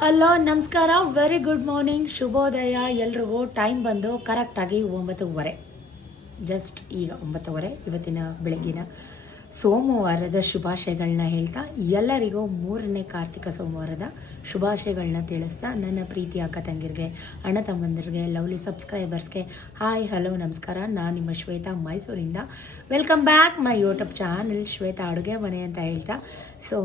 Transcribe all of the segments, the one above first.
Hello ನಮಸ್ಕಾರ, very good morning, ಶುಭೋದಯ ಎಲ್ರಿಗೂ. ಟೈಮ್ ಬಂದು ಕರೆಕ್ಟಾಗಿ 9:15, ಜಸ್ಟ್ ಈಗ 9:15. ಇವತ್ತಿನ ಬೆಳಗ್ಗಿನ ಸೋಮವಾರದ ಶುಭಾಶಯಗಳನ್ನ ಹೇಳ್ತಾ ಎಲ್ಲರಿಗೂ 3ನೇ ಕಾರ್ತಿಕ ಸೋಮವಾರದ ಶುಭಾಶಯಗಳನ್ನ ತಿಳಿಸ್ತಾ ನನ್ನ ಪ್ರೀತಿ ಅಕ್ಕ ತಂಗಿರಿಗೆ, ಅಣ್ಣ ತಮ್ಮಂದಿರಿಗೆ, ಲವ್ಲಿ ಸಬ್ಸ್ಕ್ರೈಬರ್ಸ್ಗೆ ಹಾಯ್, ಹಲೋ, ನಮಸ್ಕಾರ. ನಾನು ನಿಮ್ಮ ಶ್ವೇತಾ, ಮೈಸೂರಿಂದ. Welcome back my YouTube channel Shweta ಅಡುಗೆ ಮನೆ ಅಂತ ಹೇಳ್ತಾ. ಸೊ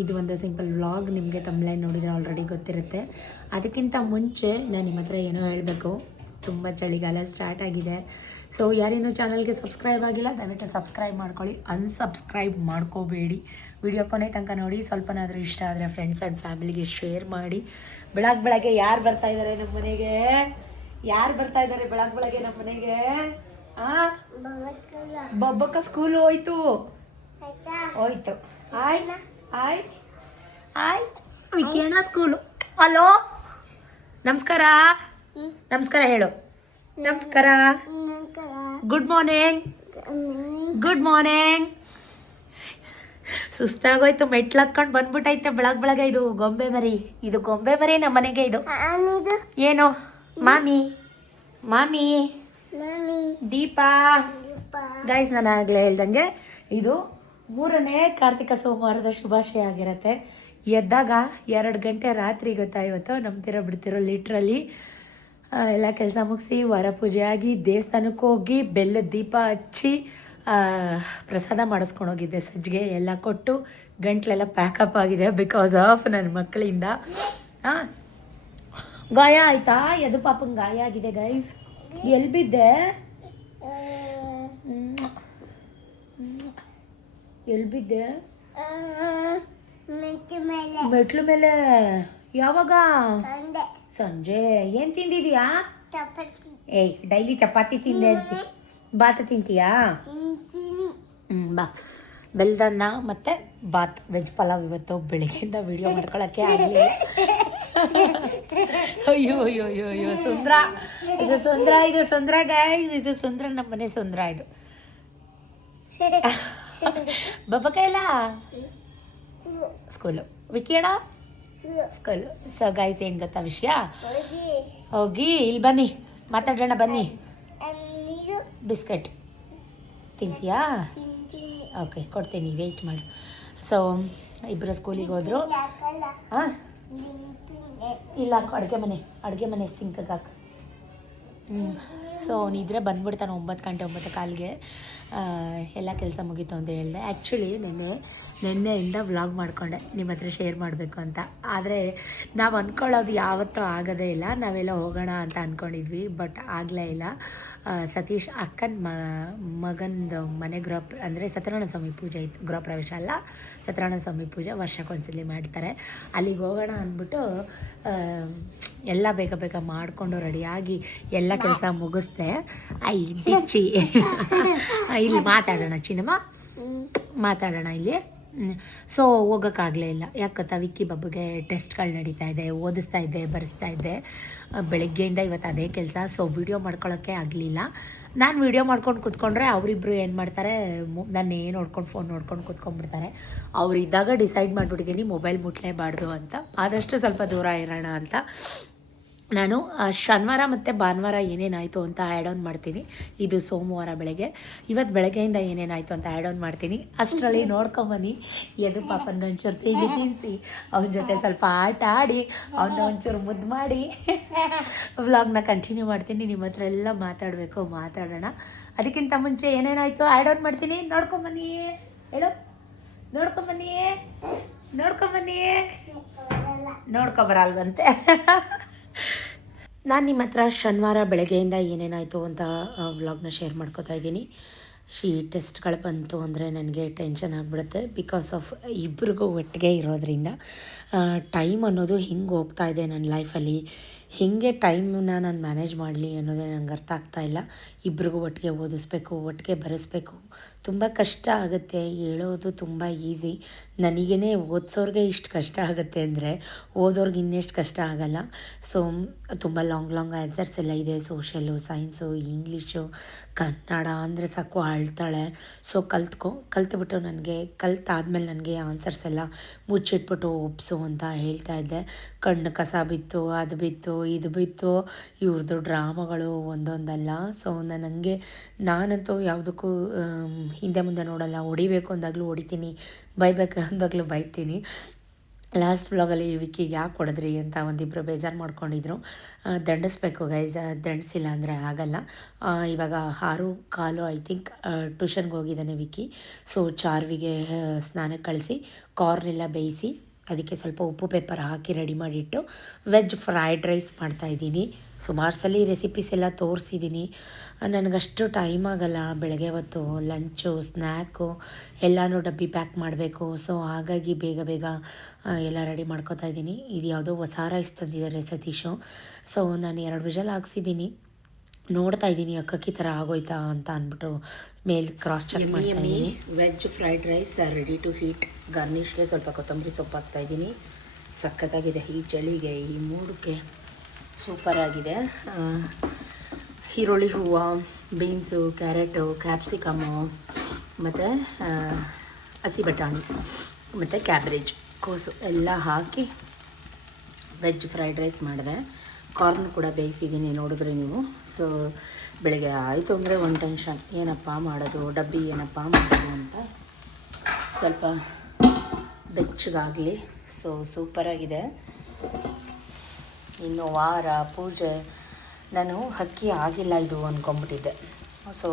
ಇದು ಒಂದು ಸಿಂಪಲ್ ವ್ಲಾಗ್. ನಿಮಗೆ ತಮ್ಲೈನ್ ನೋಡಿದರೆ ಆಲ್ರೆಡಿ ಗೊತ್ತಿರುತ್ತೆ. ಅದಕ್ಕಿಂತ ಮುಂಚೆ ನಾನು ನಿಮ್ಮ ಹತ್ರ ಏನೋ ಹೇಳಬೇಕು. ತುಂಬ ಚಳಿಗಾಲ ಸ್ಟಾರ್ಟ್ ಆಗಿದೆ. ಸೊ ಯಾರೇನೂ ಚಾನಲ್ಗೆ ಸಬ್ಸ್ಕ್ರೈಬ್ ಆಗಿಲ್ಲ, ದಯವಿಟ್ಟು ಸಬ್ಸ್ಕ್ರೈಬ್ ಮಾಡ್ಕೊಳ್ಳಿ, ಅನ್ಸಬ್ಸ್ಕ್ರೈಬ್ ಮಾಡ್ಕೋಬೇಡಿ. ವಿಡಿಯೋ ಕೊನೆ ತನಕ ನೋಡಿ. ಸ್ವಲ್ಪನಾದರೂ ಇಷ್ಟ ಆದರೆ ಫ್ರೆಂಡ್ಸ್ ಆ್ಯಂಡ್ ಫ್ಯಾಮಿಲಿಗೆ ಶೇರ್ ಮಾಡಿ. ಬೆಳಗ್ಗೆ ಯಾರು ಬರ್ತಾ ಇದ್ದಾರೆ ನಮ್ಮ ಮನೆಗೆ? ಯಾರು ಬರ್ತಾ ಇದ್ದಾರೆ ಬೆಳಗ್ಗೆ ನಮ್ಮ ಮನೆಗೆ? ಬಬ್ಬಕ್ಕ ಸ್ಕೂಲ್ ಹೋಯ್ತು. ಆಯ್ ಆಯ್ ಆಯ್ ವಿಕಿಯಣ್ಣ ಸ್ಕೂಲು. ಹಲೋ, ನಮಸ್ಕಾರ. ನಮಸ್ಕಾರ ಹೇಳು. ನಮಸ್ಕಾರ. Good morning. Good morning. ಸುಸ್ತಾಗೋಯ್ತು, ಮೆಟ್ಲು ಹತ್ಕೊಂಡು ಬಂದ್ಬಿಟ್ಟೈತೆ ಬೆಳಗ್ಗೆ. ಇದು ಗೊಂಬೆ ಮರಿ, ಇದು ಗೊಂಬೆ ಮರಿ ನಮ್ಮ ಮನೆಗೆ. ಇದು ಏನು? ಮಾಮಿ ಮಾಮಿ ದೀಪಾ. ಗೈಸ್, ನಾನು ಆಗಲೇ ಹೇಳ್ದಂಗೆ ಇದು 3ನೇ ಕಾರ್ತಿಕ ಸೋಮವಾರದ ಶುಭಾಶಯ ಆಗಿರುತ್ತೆ. ಎದ್ದಾಗ 2 ಗಂಟೆ ರಾತ್ರಿ ಗೊತ್ತಾ ಇವತ್ತು. ನಂಬ್ತಿರೋ ಬಿಡ್ತಿರೋ, ಲಿಟ್ರಲಿ ಎಲ್ಲ ಕೆಲಸ ಮುಗಿಸಿ ವರ ಪೂಜೆ ಆಗಿ ದೇವಸ್ಥಾನಕ್ಕೆ ಹೋಗಿ ಬೆಲ್ಲದ ದೀಪ ಹಚ್ಚಿ ಪ್ರಸಾದ ಮಾಡಿಸ್ಕೊಂಡು ಹೋಗಿದ್ದೆ. ಸಜ್ಜಿಗೆ ಎಲ್ಲ ಕೊಟ್ಟು ಗಂಟ್ಲೆಲ್ಲ ಪ್ಯಾಕಪ್ ಆಗಿದೆ ಬಿಕಾಸ್ ಆಫ್ ನನ್ನ ಮಕ್ಕಳಿಂದ. ಗಾಯ ಆಯ್ತಾ? ಎದು ಪಾಪಂಗೆ ಗಾಯ ಆಗಿದೆ ಗೈಸ್. ಎಲ್ಲಿ ಬಿದ್ದೆ? ಎಲ್ಲಿ ಬಿದ್ದೆ? ಮೆಟ್ಲು ಮೇಲೆ. ಯಾವಾಗ? ಸಂಜೆ. ಏನು ತಿಂದಿದ್ಯಾ? ಏಯ್, ಡೈಲಿ ಚಪಾತಿ ತಿಂದೆ ಅಂತ. ಬಾತ್ ತಿಂತೀಯಾ? ಬಾ. ಬೆಲ್ದನ್ನ ಮತ್ತು ಬಾತ್, ವೆಜ್ ಪಲಾವ್. ಇವತ್ತು ಬೆಳಿಗ್ಗೆಯಿಂದ ವಿಡಿಯೋ ಮಾಡ್ಕೊಳ್ಳೋಕ್ಕೆ ಆಗಲಿ. ಅಯ್ಯೋ ಅಯ್ಯೋ ಅಯ್ಯೋ ಅಯ್ಯೋ, ಸುಂದ್ರ. ಇದು ಸುಂದ್ರ, ಇದು ಸುಂದ್ರ ಗೈಸ್. ಇದು ಸುಂದ್ರ, ನಮ್ಮ ಮನೆ ಸುಂದ್ರ ಇದು. ಬಬ್ಬಕ್ಕ ಇಲ್ಲ ಸ್ಕೂಲು. ವಿಕಿಯಣ್ಣ ಸ್ಕೂಲು. ಸೊ ಗೈಸ್, ಏನು ಗೊತ್ತಾ ವಿಷಯ? ಹೋಗಿ ಇಲ್ಲಿ ಬನ್ನಿ, ಮಾತಾಡೋಣ ಬನ್ನಿ. ಬಿಸ್ಕೆಟ್ ತಿಂತೀಯಾ? ಓಕೆ, ಕೊಡ್ತೀನಿ, ವೆಯ್ಟ್ ಮಾಡು. ಸೊ ಇಬ್ಬರು ಸ್ಕೂಲಿಗೆ ಹೋದರು. ಹಾಂ, ಇಲ್ಲ, ಅಡುಗೆ ಮನೆ ಸಿಂಕ್ಗೆ ಹಾಕು. ಸೊ ಅವನಿದ್ರೆ ಬಂದ್ಬಿಡ್ತಾನೆ 9 ಗಂಟೆ 9 ಕಾಲಿಗೆ. ಎಲ್ಲ ಕೆಲಸ ಮುಗೀತು ಅಂತ ಹೇಳಿದೆ. ಆ್ಯಕ್ಚುಲಿ ನಿನ್ನೆಯಿಂದ ವ್ಲಾಗ್ ಮಾಡಿಕೊಂಡೆ ನಿಮ್ಮ ಹತ್ರ ಶೇರ್ ಮಾಡಬೇಕು ಅಂತ. ಆದರೆ ನಾವು ಅಂದ್ಕೊಳ್ಳೋದು ಯಾವತ್ತೂ ಆಗೋದೇ ಇಲ್ಲ. ನಾವೆಲ್ಲ ಹೋಗೋಣ ಅಂತ ಅಂದ್ಕೊಂಡಿದ್ವಿ, ಬಟ್ ಆಗಲೇ ಇಲ್ಲ. ಸತೀಶ್ ಅಕ್ಕನ ಮಗಂದು ಮನೆ ಅಂದರೆ ಸತ್ಯನಾರಾಯಣ ಸ್ವಾಮಿ ಪೂಜೆ ಇತ್ತು. ಗೃಹ ಪ್ರವೇಶ ಅಲ್ಲ, ಸತ್ಯನಾರಾಯಣ ಸ್ವಾಮಿ ಪೂಜೆ ವರ್ಷಕ್ಕೊಂದ್ಸಲಿ ಮಾಡ್ತಾರೆ. ಅಲ್ಲಿಗೆ ಹೋಗೋಣ ಅಂದ್ಬಿಟ್ಟು ಎಲ್ಲ ಬೇಗ ಮಾಡಿಕೊಂಡು ರೆಡಿಯಾಗಿ ಎಲ್ಲ ಕೆಲಸ ಮುಗಿಸ್ದೆ. ಡಿಚ್ಚಿ ಇಲ್ಲಿ ಮಾತಾಡೋಣ, ಚಿನ್ನಮ್ಮ ಮಾತಾಡೋಣ ಇಲ್ಲಿ. ಸೊ ಹೋಗೋಕ್ಕಾಗಲೇ ಇಲ್ಲ. ಯಾಕೆ ವಿಕ್ಕಿ ಬಬ್ಬುಗೆ ಟೆಸ್ಟ್ಗಳು ನಡೀತಾ ಇದೆ, ಓದಿಸ್ತಾ ಇದ್ದೆ, ಬರೆಸ್ತಾ ಇದ್ದೆ ಬೆಳಗ್ಗೆಯಿಂದ. ಇವತ್ತು ಅದೇ ಕೆಲಸ. ಸೊ ವಿಡಿಯೋ ಮಾಡ್ಕೊಳ್ಳೋಕ್ಕೆ ಆಗಲಿಲ್ಲ. ನಾನು ವಿಡಿಯೋ ಮಾಡ್ಕೊಂಡು ಕೂತ್ಕೊಂಡ್ರೆ ಅವರಿಬ್ಬರು ಏನು ಮಾಡ್ತಾರೆ, ನಾನು ನೋಡ್ಕೊಂಡು ಫೋನ್ ನೋಡ್ಕೊಂಡು ಕೂತ್ಕೊಂಡ್ಬಿಡ್ತಾರೆ. ಅವರಿದ್ದಾಗ ಡಿಸೈಡ್ ಮಾಡಿಬಿಟ್ಟಿದ್ದೀನಿ ಮೊಬೈಲ್ ಮುಟ್ಲೇಬಾರ್ದು ಅಂತ. ಆದಷ್ಟು ಸ್ವಲ್ಪ ದೂರ ಇರೋಣ ಅಂತ. ನಾನು ಶನಿವಾರ ಮತ್ತು ಭಾನುವಾರ ಏನೇನಾಯಿತು ಅಂತ ಆ್ಯಡ್ ಆನ್ ಮಾಡ್ತೀನಿ. ಇದು ಸೋಮವಾರ ಬೆಳಗ್ಗೆ. ಇವತ್ತು ಬೆಳಗ್ಗೆಯಿಂದ ಏನೇನಾಯಿತು ಅಂತ ಆ್ಯಡ್ ಆನ್ ಮಾಡ್ತೀನಿ. ಅಷ್ಟರಲ್ಲಿ ನೋಡ್ಕೊಂಬನ್ನಿ. ಎದು ಪಾಪನ ಒಂಚೂರು ತಿನ್ನಿಸಿ ಅವನ ಜೊತೆ ಸ್ವಲ್ಪ ಆಟ ಆಡಿ ಅವನ್ನ ಒಂಚೂರು ಮುದ್ದು ಮಾಡಿ ವ್ಲಾಗ್ನ ಕಂಟಿನ್ಯೂ ಮಾಡ್ತೀನಿ. ನಿಮ್ಮ ಹತ್ರ ಎಲ್ಲ ಮಾತಾಡೋಣ. ಅದಕ್ಕಿಂತ ಮುಂಚೆ ಏನೇನಾಯಿತು ಆ್ಯಡ್ ಆನ್ ಮಾಡ್ತೀನಿ. ನೋಡ್ಕೊಂಬನ್ನಿ. ಹೇಳು, ನೋಡ್ಕೊಂಬನ್ನಿ. ನೋಡ್ಕೊಬರಲ್ವಂತೆ. ನಾನು ನಿಮ್ಮ ಹತ್ರ ಶನಿವಾರ ಬೆಳಗ್ಗೆಯಿಂದ ಏನೇನಾಯಿತು ಅಂತ ವ್ಲಾಗ್ನ ಶೇರ್ ಮಾಡ್ಕೋತಾ ಇದ್ದೀನಿ. ಟೆಸ್ಟ್ಗಳು ಬಂತು ಅಂದರೆ ನನಗೆ ಟೆನ್ಷನ್ ಆಗಿಬಿಡುತ್ತೆ. ಬಿಕಾಸ್ ಆಫ್ ಇಬ್ರಿಗೂ ಒಟ್ಟಿಗೆ ಇರೋದ್ರಿಂದ ಟೈಮ್ ಅನ್ನೋದು ಹಿಂಗೆ ಹೋಗ್ತಾ ಇದೆ ನನ್ನ ಲೈಫಲ್ಲಿ. ಹೇಗೆ ಟೈಮನ್ನ ನಾನು ಮ್ಯಾನೇಜ್ ಮಾಡಲಿ ಅನ್ನೋದೇ ನನಗೆ ಅರ್ಥ ಆಗ್ತಾಯಿಲ್ಲ. ಇಬ್ರಿಗೂ ಒಟ್ಟಿಗೆ ಓದಿಸ್ಬೇಕು, ಒಟ್ಟಿಗೆ ಬರೆಸ್ಬೇಕು, ತುಂಬ ಕಷ್ಟ ಆಗುತ್ತೆ. ಹೇಳೋದು ತುಂಬ ಈಸಿ, ನನಗೇ ಓದಿಸೋರ್ಗೆ ಇಷ್ಟು ಕಷ್ಟ ಆಗುತ್ತೆ ಅಂದರೆ ಓದೋರ್ಗೆ ಇನ್ನೆಷ್ಟು ಕಷ್ಟ ಆಗೋಲ್ಲ. ಸೊ ತುಂಬ ಲಾಂಗ್ ಆನ್ಸರ್ಸ್ ಎಲ್ಲ ಇದೆ. ಸೋಷಿಯಲು, ಸೈನ್ಸು, ಇಂಗ್ಲೀಷು, ಕನ್ನಡ ಅಂದರೆ ಸಾಕು ಅಳ್ತಾಳೆ. ಸೊ ಕಲ್ತ್ಬಿಟ್ಟು ನನಗೆ ಕಲ್ತಾದ್ಮೇಲೆ ನನಗೆ ಆನ್ಸರ್ಸ್ ಎಲ್ಲ ಮುಚ್ಚಿಟ್ಬಿಟ್ಟು ಒಪ್ಸು ಅಂತ ಹೇಳ್ತಾ ಇದ್ದೆ. ಕಣ್ಣು ಕಸ ಬಿತ್ತು, ಅದು ಬಿತ್ತು, ಇದು ಬಿತ್ತು, ಇವ್ರದ್ದು ಡ್ರಾಮಾಗಳು ಒಂದೊಂದಲ್ಲ. ಸೊ ನಾನಂತೂ ಯಾವುದಕ್ಕೂ ಹಿಂದೆ ಮುಂದೆ ನೋಡಲ್ಲ. ಹೊಡಿಬೇಕು ಅಂದಾಗಲೂ ಹೊಡಿತೀನಿ, ಬೈಬೇಕು ಅಂದಾಗಲೂ ಬೈತೀನಿ. ಲಾಸ್ಟ್ ವ್ಲಾಗಲ್ಲಿ ವಿಕ್ಕಿಗೆ ಯಾಕೆ ಹೊಡೆದ್ರಿ ಅಂತ ಒಂದಿಬ್ಬರು ಬೇಜಾರು ಮಾಡ್ಕೊಂಡಿದ್ರು. ದಂಡಿಸ್ಬೇಕು ಗೈಸ್, ದಂಡಿಸಿಲ್ಲ ಅಂದರೆ ಆಗಲ್ಲ. ಇವಾಗ 6:15 ಐ ಥಿಂಕ್ ಟ್ಯೂಷನ್ಗೆ ಹೋಗಿದ್ದಾನೆ ವಿಕ್ಕಿ. ಸೊ ಚಾರ್ವಿಗೆ ಸ್ನಾನಕ್ಕೆ ಕಳಿಸಿ ಕಾರ್ನೆಲ್ಲ ಬೇಯಿಸಿ ಅದಕ್ಕೆ ಸ್ವಲ್ಪ ಉಪ್ಪು ಪೆಪ್ಪರ್ ಹಾಕಿ ರೆಡಿ ಮಾಡಿಟ್ಟು ವೆಜ್ ಫ್ರೈಡ್ ರೈಸ್ ಮಾಡ್ತಾಯಿದ್ದೀನಿ. ಸುಮಾರು ಸಲ ರೆಸಿಪೀಸ್ ಎಲ್ಲ ತೋರಿಸಿದ್ದೀನಿ. ನನಗಷ್ಟು ಟೈಮ್ ಆಗೋಲ್ಲ. ಬೆಳಗ್ಗೆ ಹೊತ್ತು ಲಂಚು, ಸ್ನ್ಯಾಕು ಎಲ್ಲನೂ ಡಬ್ಬಿ ಪ್ಯಾಕ್ ಮಾಡಬೇಕು. ಸೊ ಹಾಗಾಗಿ ಬೇಗ ಎಲ್ಲ ರೆಡಿ ಮಾಡ್ಕೋತಾ ಇದ್ದೀನಿ. ಇದು ಯಾವುದೋ ಹೊಸ ರೈಸ್ ತಂದಿದ್ದಾರೆ ಸತೀಶು. ಸೊ ನಾನು 2 ವಿಷಲ್ ಹಾಕ್ಸಿದ್ದೀನಿ. ನೋಡ್ತಾ ಇದ್ದೀನಿ ಅಕ್ಕಿ ಥರ ಆಗೋಯ್ತಾ ಅಂತ ಅಂದ್ಬಿಟ್ಟು ಮೇಲೆ ಕ್ರಾಸ್ ಚೆಕ್ ಮಾಡ್ತಾಯಿದ್ದೀನಿ. Veg fried rice ready to heat. ಗಾರ್ನಿಷ್ಗೆ ಸ್ವಲ್ಪ ಕೊತ್ತಂಬರಿ ಸೊಪ್ಪು ಹಾಕ್ತಾಯಿದ್ದೀನಿ. ಸಖತ್ತಾಗಿದೆ ಈ ಚಳಿಗೆ, ಈ ಮೂಡಕ್ಕೆ ಸೂಪರಾಗಿದೆ. ಈರುಳ್ಳಿ ಹೂವು, ಬೀನ್ಸು, ಕ್ಯಾರೆಟು, ಕ್ಯಾಪ್ಸಿಕಮ್ಮು ಮತ್ತು ಹಸಿ ಬಟಾಣಿ ಮತ್ತು ಕ್ಯಾಬ್ರೇಜ್, ಕೋಸು ಎಲ್ಲ ಹಾಕಿ ವೆಜ್ ಫ್ರೈಡ್ ರೈಸ್ ಮಾಡಿದೆ. ಕಾರ್ನ್ ಕೂಡ ಬೇಯಿಸಿದ್ದೀನಿ, ನೋಡಿದ್ರೆ ನೀವು. ಸೊ ಬೆಳಗ್ಗೆ ಆಯಿತು ಅಂದರೆ ಒಂದು ಟೆನ್ಷನ್, ಏನಪ್ಪ ಮಾಡೋದು, ಡಬ್ಬಿ ಏನಪ್ಪ ಮಾಡೋದು ಅಂತ. ಸ್ವಲ್ಪ ಬೆಚ್ಚಗಾಗಲಿ. ಸೊ ಸೂಪರಾಗಿದೆ. ಇನ್ನು ವಾರ ಪೂಜೆ ನಾನು ಅಕ್ಕಿ ಆಗಿಲ್ಲ ಇದು ಅಂದ್ಕೊಂಬಿಟ್ಟಿದ್ದೆ. ಸೊ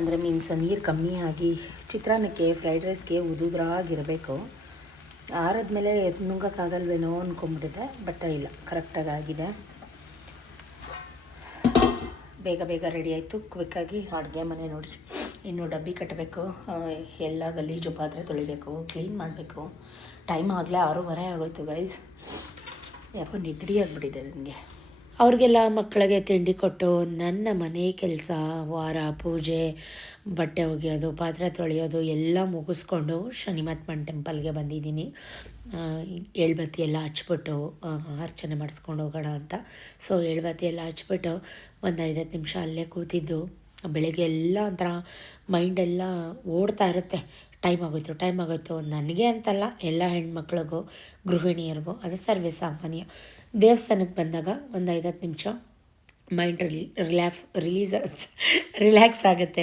ಅಂದರೆ ಮೀನ್ಸ್ ನೀರು ಕಮ್ಮಿ ಆಗಿ ಚಿತ್ರಾನ್ನಕ್ಕೆ, ಫ್ರೈಡ್ ರೈಸ್ಗೆ ಉದುದ್ರಾಗಿರಬೇಕು. ಆರದ್ಮೇಲೆ ನುಂಗೋಕ್ಕಾಗಲ್ವೇನೋ ಅಂದ್ಕೊಂಬಿಟ್ಟಿದ್ದೆ. ಬಟ್ ಇಲ್ಲ, ಕರೆಕ್ಟಾಗಿ ಆಗಿದೆ. ಬೇಗ ರೆಡಿ ಆಯಿತು. ಕ್ವಿಕ್ಕಾಗಿ ಅಡುಗೆ ಮನೆ ನೋಡಿ. ಇನ್ನು ಡಬ್ಬಿ ಕಟ್ಟಬೇಕು, ಎಲ್ಲ ಗಲೀಜು ಪಾತ್ರೆ ತೊಳಿಬೇಕು, ಕ್ಲೀನ್ ಮಾಡಬೇಕು. ಟೈಮ್ ಆಗಲೇ 6:30 ಆಗೋಯ್ತು ಗೈಸ್. ಯಾಕೋ ನೆಗಡಿ ಆಗಿಬಿಟ್ಟಿದೆ ನನಗೆ. ಅವ್ರಿಗೆಲ್ಲ ಮಕ್ಕಳಿಗೆ ತಿಂಡಿ ಕೊಟ್ಟು ನನ್ನ ಮನೆ ಕೆಲಸ, ವಾರ ಪೂಜೆ, ಬಟ್ಟೆ ಒಗೆಯೋದು, ಪಾತ್ರೆ ತೊಳೆಯೋದು ಎಲ್ಲ ಮುಗಿಸ್ಕೊಂಡು ಶನಿ ಮಹಾತ್ಮನ ಟೆಂಪಲ್ಗೆ ಬಂದಿದ್ದೀನಿ. ಎಳ್ಬತ್ತಿ ಎಲ್ಲ ಹಚ್ಬಿಟ್ಟು ಅರ್ಚನೆ ಮಾಡಿಸ್ಕೊಂಡು ಹೋಗೋಣ ಅಂತ. ಸೊ ಎಳ್ಬತ್ತಿ ಎಲ್ಲ ಹಚ್ಬಿಟ್ಟು ಒಂದು 5-10 ನಿಮಿಷ ಅಲ್ಲೇ ಕೂತಿದ್ದು. ಬೆಳಗ್ಗೆ ಎಲ್ಲ ಒಂಥರ ಮೈಂಡೆಲ್ಲ ಓಡ್ತಾ ಇರುತ್ತೆ. ಟೈಮ್ ಆಗೋಯ್ತು. ನನಗೆ ಅಂತಲ್ಲ, ಎಲ್ಲ ಹೆಣ್ಮಕ್ಳಿಗೂ, ಗೃಹಿಣಿಯರಿಗೂ ಅದು ಸರ್ವೇ ಸಾಮಾನ್ಯ. ದೇವಸ್ಥಾನಕ್ಕೆ ಬಂದಾಗ ಒಂದು 5-10 ನಿಮಿಷ ಮೈಂಡ್ ರಿಲ್ಯಾಕ್ಸ್ ಆಗುತ್ತೆ.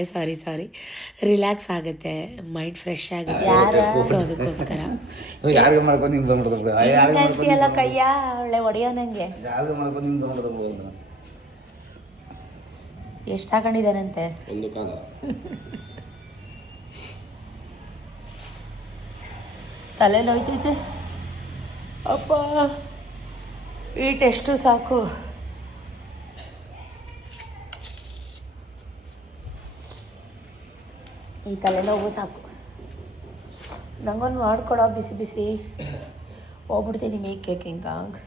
ರಿಲ್ಯಾಕ್ಸ್ ಆಗುತ್ತೆ, ಮೈಂಡ್ ಫ್ರೆಶ್ ಆಗುತ್ತೆ. ಸೊ ಅದಕ್ಕೋಸ್ಕರ ಎಲ್ಲ ಕೈಯ ಒಳ್ಳೆ ಹೊಡೆಯೋ ನನಗೆ ಎಷ್ಟು ಹಾಕೊಂಡಿದ್ದಾನಂತೆ. ತಲೆ ನೋಯ್ತೈತೆ ಅಪ್ಪ. ಈ ಟೆಸ್ಟು ಸಾಕು. ಈ ತಲೆನೋವು ಸಾಕು. ನಂಗೊಂದು ಮಾಡ್ಕೊಡೋ ಬಿಸಿ ಹೋಗ್ಬಿಡ್ತೀನಿ ಮೇಕೆ ಕಿಂಗಾಂಗ್.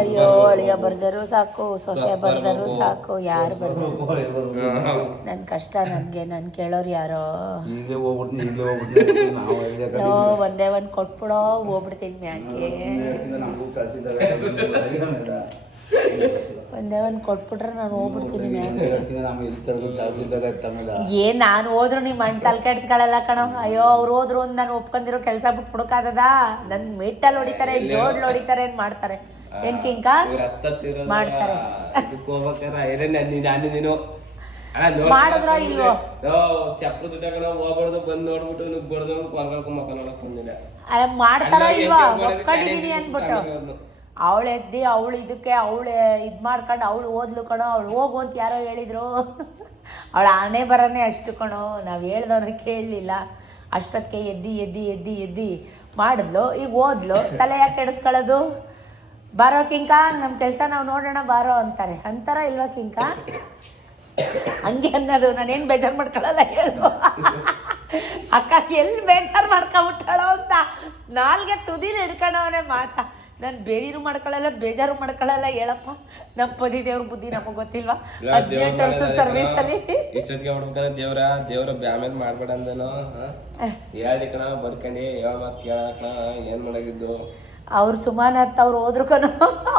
ಅಯ್ಯೋ ಅಳಿಯ ಬರ್ದರು ಸಾಕು, ಸೊಸೆ ಬರ್ದರು ಸಾಕು, ಯಾರು ಬರ್ದರು. ನನ್ನ ಕಷ್ಟ ನನಗೆ, ನಾನು ಕೇಳೋರು ಯಾರೋ. ಒಂದೇ ಒಂದು ಕೊಟ್ಬಿಡೋ, ಹೋಗ್ಬಿಡ್ತೀನಿ ಮ್ಯಾಕೆ. ಒಂದೇ ಒಂದು ಕೊಟ್ಬಿಟ್ರೆ ನಾನು ಹೋಗ್ಬಿಡ್ತೀನಿ ಮ್ಯಾಕೆ. ಏನ್ ನಾನು ಹೋದ್ರು ನಿಮ್ಮ ಮಣ್ಣು ತಲೆ ಕೆಡ್ಸ್ಕೊಳ್ಳಲ್ಲ ಕಣೋ. ಅಯ್ಯೋ ಅವ್ರು ಹೋದ್ರು ಒಂದು ನಾನು ಒಪ್ಕೊಂಡಿರೋ ಕೆಲಸ ಬಿಟ್ಬಿಡ್ಕಾದದ. ನನ್ನ ಮೆಟ್ಟಲ್ಲಿ ಹೊಡಿತಾರೆ, ಜೋಡ್ಲು ಹೊಡಿತಾರೆ, ಏನ್ ಮಾಡ್ತಾರೆ, ಏನ್ ಕಿಂಕ ಮಾಡ್ತಾರೆ. ಮಾಡಿದ್ರ ಇಲ್ವೋ ಮಾಡ್ತಾರ ಇಲ್ವಾ ಒಪ್ಕೊಂಡಿದೀನಿ ಅಂದ್ಬಿಟ್ಟು. ಅವಳು ಎದ್ದಿ ಅವಳು ಇದಕ್ಕೆ ಅವಳು ಇದು ಮಾಡ್ಕೊಂಡು ಅವಳು ಓದ್ಲು ಕಣೋ. ಅವಳು ಹೋಗು ಅಂತ ಯಾರೋ ಹೇಳಿದ್ರು. ಅವಳ ಆನೆ ಬರನೇ ಅಷ್ಟು ಕಣೋ. ನಾವು ಹೇಳ್ದವ್ರಿಗೆ ಕೇಳಲಿಲ್ಲ. ಅಷ್ಟೊತ್ತಿಗೆ ಎದ್ದಿ ಮಾಡಿದ್ಲು. ಈಗ ಓದ್ಲು, ತಲೆ ಯಾಕೆ ಕೆಡಿಸ್ಕೊಳ್ಳೋದು. ಬಾರೋ ಕಿಂಕ, ನಮ್ಮ ಕೆಲಸ ನಾವು ನೋಡೋಣ ಬಾರೋ ಅಂತಾರ ಇಲ್ವಾ ಕಿಂಕ? ಹಂಗೆ ಅನ್ನೋದು. ನಾನೇನು ಬೇಜಾರು ಮಾಡ್ಕೊಳ್ಳಲ್ಲ ಹೇಳು. ಅಕ್ಕ ಎಲ್ಲಿ ಬೇಜಾರು ಮಾಡ್ಕೊಂಬಿಟ್ಟಾಳೋ ಅಂತ ನಾಲ್ಗೆ ತುದಿನ ಹಿಡ್ಕೊಂಡವನೇ ಮಾತಾ. ನಾನು ಬೇಡಿನೂ ಮಾಡ್ಕೊಳ್ಳಲ್ಲ, ಬೇಜಾರು ಮಾಡ್ಕೊಳ್ಳಲ್ಲ. ಹೇಳಪ್ಪ, ನಮ್ಮ ಪದಿ ದೇವ್ರ ಬುದ್ಧಿ ನಮಗೆ ಗೊತ್ತಿಲ್ವಾ? 18 ವರ್ಷದ ಸರ್ವೀಸಲ್ಲಿ ಇಷ್ಟೊತ್ತಿಗೆ ಮಾಡ್ಬೇಕಾದ್ರೆ ದೇವ್ರ ಆಮೇಲೆ ಮಾಡ್ಬೇಡ ಅಂದನು. ಹೇಳಿ ಕಣ ಬರ್ಕಂಡು ಯಾವ ಮಾತು ಕೇಳಕಣ ಏನು ಮಾಡಾಗಿದ್ದು. ಅವ್ರು ಸುಮಾನತ್ ಅವ್ರು ಹೋದ್ರು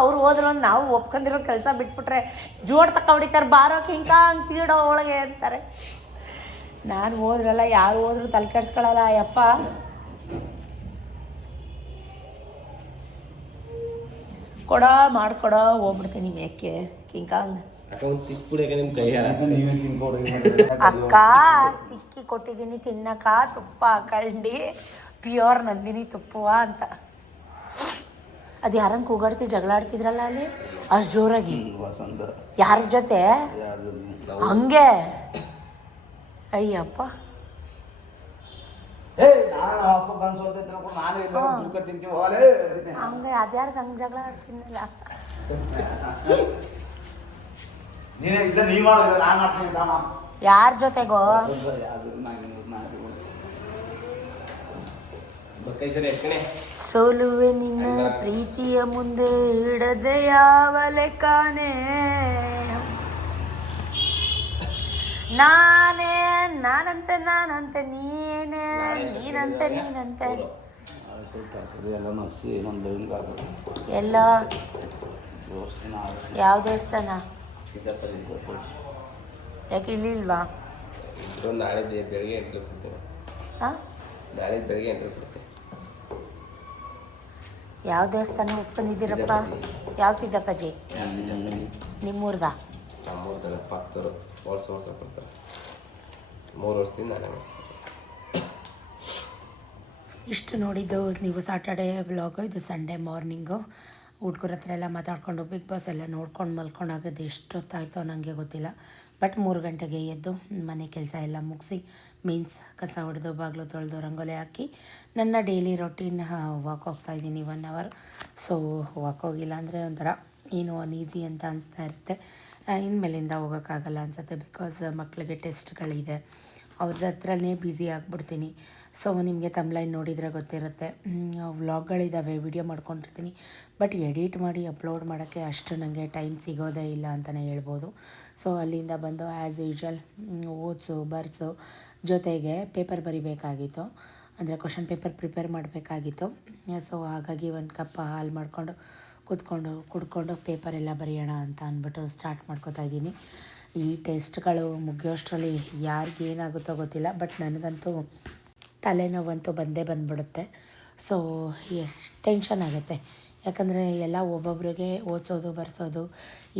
ಅವ್ರು ಹೋದ್ರು ನಾವು ಒಪ್ಕೊಂಡಿರೋ ಕೆಲಸ ಬಿಟ್ಬಿಟ್ರೆ ಜೋಡ್ ತಕ್ಕ ಹೊಡಿತಾರೆ, ಬಾರೋ ಹಿಂಗ ಹಂಗೆ ತೀಡೋ ಒಳಗೆ ಅಂತಾರೆ. ನಾನು ಹೋದ್ರಲ್ಲ, ಯಾರು ಹೋದ್ರು ತಲೆ ಕೆಡ್ಸ್ಕೊಳ್ಳಲ್ಲ. ಯಪ್ಪ ಕೊಡೋ ಮಾಡ್ಕೊಡೋ ಹೋಗ್ಬಿಡ್ತೀನಿ ಬೇಕೆ ಕಿಂಕಾಂಗ್. ಅಕ್ಕ ತಿಕ್ಕಿ ಕೊಟ್ಟಿದ್ದೀನಿ ತಿನ್ನಕ, ತುಪ್ಪ ಹಾಕಂಡು ಪ್ಯೂರ್ ನಂದಿನಿ ತುಪ್ಪವ ಅಂತ. ಅದು ಯಾರಂಗೆ ಕೂಗಾಡ್ತಿ ಜಗಳ ಆಡ್ತಿದ್ರಲ್ಲ ಅಲ್ಲಿ ಅಷ್ಟು ಜೋರಾಗಿ, ಯಾರ ಜೊತೆ ಹಂಗೆ? ಅಯ್ಯಪ್ಪ, ಹಂಗೆ ಅದ್ಯಾರ್ದು ಹಂಗೆ ಜಗಳ ಆಡ್ತೀನಲ್ಲ. ಯಾರ ಜೊತೆಗೋ? ಸೋಲುವೆ ನಿನ್ನ ಪ್ರೀತಿಯ ಮುಂದೆ ಹಿಡದೆ ಯಾವ ಲೆಕ್ಕನೇ, ನಾನಂತೆ ನೀನೇ, ನೀನಂತೆ ಎಲ್ಲ. ಯಾವ ದೇವಸ್ಥಾನ? ಯಾಕೆ ಇಲ್ಲಿಲ್ವಾ? ನಾಳೆ ಬೆಳಿಗ್ಗೆ ಎಂಟ್ರಿ ಕೊಡ್ತೇವೆ. ನಾಳೆ ಬೆಳಿಗ್ಗೆ ಎಂಟ್ರಿ ಕೊಡ್ತೇವೆ. ಯಾವ ದೇವಸ್ಥಾನ ಒಪ್ಕೊಂಡಿದ್ದೀರಪ್ಪ? ಯಾವ ಸಿದ್ದಪ್ಪಾಜಿ? ನಿಮ್ಮೂರ್ದ? ನಮ್ಮೂರ್ದ ಪಕ್ಕದವರು ವರ್ಷ ಕೊಡ್ತಾರೆ. 3 ವರ್ಷದಿಂದ ನಾನೇ ಮಾಡಿಸ್ತಾರೆ. ಇಷ್ಟು ನೋಡಿದ್ದು ನೀವು ಸಾಟರ್ಡೇ ವ್ಲಾಗು. ಇದು ಸಂಡೇ ಮಾರ್ನಿಂಗು. ಹುಡುಗರ ಹತ್ರ ಎಲ್ಲ ಮಾತಾಡ್ಕೊಂಡು ಬಿಗ್ ಬಾಸ್ ಎಲ್ಲ ನೋಡ್ಕೊಂಡು ಮಲ್ಕೊಂಡಾಗದು ಎಷ್ಟೊತ್ತಾಯಿತೋ ನನಗೆ ಗೊತ್ತಿಲ್ಲ. ಬಟ್ 3 ಗಂಟೆಗೆ ಎದ್ದು ಮನೆ ಕೆಲಸ ಎಲ್ಲ ಮುಗಿಸಿ, ಮೀನ್ಸ್ ಕಸ ಹೊಡೆದು ಬಾಗಿಲು ತೊಳೆದು ರಂಗೋಲಿ ಹಾಕಿ ನನ್ನ ಡೈಲಿ ರೊಟೀನ್ ವಾಕ್ ಹೋಗ್ತಾಯಿದ್ದೀನಿ 1 ಅವರ್. ಸೊ ವಾಕ್ ಹೋಗಿಲ್ಲ ಅಂದರೆ ಒಂಥರ ಏನು ಅನ್ಈಸಿ ಅಂತ ಅನಿಸ್ತಾ ಇರುತ್ತೆ. ಇನ್ಮೇಲಿಂದ ಹೋಗೋಕ್ಕಾಗಲ್ಲ ಅನಿಸುತ್ತೆ. ಬಿಕಾಸ್ ಮಕ್ಕಳಿಗೆ ಟೆಸ್ಟ್ಗಳಿದೆ, ಅವ್ರ ಹತ್ರನೇ ಬ್ಯುಸಿ ಆಗಿಬಿಡ್ತೀನಿ. ಸೊ ನಿಮಗೆ ತಮ್ಲೈನ್ ನೋಡಿದರೆ ಗೊತ್ತಿರುತ್ತೆ, ವ್ಲಾಗ್ಗಳಿದ್ದಾವೆ, ವಿಡಿಯೋ ಮಾಡ್ಕೊಂಡಿರ್ತೀನಿ. ಬಟ್ ಎಡಿಟ್ ಮಾಡಿ ಅಪ್ಲೋಡ್ ಮಾಡೋಕ್ಕೆ ಅಷ್ಟು ನನಗೆ ಟೈಮ್ ಸಿಗೋದೇ ಇಲ್ಲ ಅಂತಲೇ ಹೇಳ್ಬೋದು. ಸೊ ಅಲ್ಲಿಂದ ಬಂದು ಆ್ಯಸ್ ಯೂಶ್ವಲ್ ಓದ್ಸು ಬರ್ಸು ಜೊತೆಗೆ ಪೇಪರ್ ಬರಿಬೇಕಾಗಿತ್ತು, ಅಂದರೆ ಕ್ವಶನ್ ಪೇಪರ್ ಪ್ರಿಪೇರ್ ಮಾಡಬೇಕಾಗಿತ್ತು. ಸೊ ಹಾಗಾಗಿ 1 ಕಪ್ ಹಾಲು ಮಾಡಿಕೊಂಡು ಕುಡ್ಕೊಂಡು ಪೇಪರೆಲ್ಲ ಬರೆಯೋಣ ಅಂತ ಅಂದ್ಬಿಟ್ಟು ಸ್ಟಾರ್ಟ್ ಮಾಡ್ಕೊತಾ ಇದ್ದೀನಿ. ಈ ಟೆಸ್ಟ್ಗಳು ಮುಗಿಯೋಷ್ಟರಲ್ಲಿ ಯಾರಿಗೆ ಏನಾಗುತ್ತೋ ಗೊತ್ತಿಲ್ಲ, ಬಟ್ ನನಗಂತೂ ತಲೆನೋವಂತೂ ಬಂದ್ಬಿಡುತ್ತೆ. ಸೊ ಟೆನ್ಷನ್ ಆಗುತ್ತೆ. ಯಾಕಂದರೆ ಎಲ್ಲ ಒಬ್ಬೊಬ್ರಿಗೆ ಓದಿಸೋದು ಬರ್ಸೋದು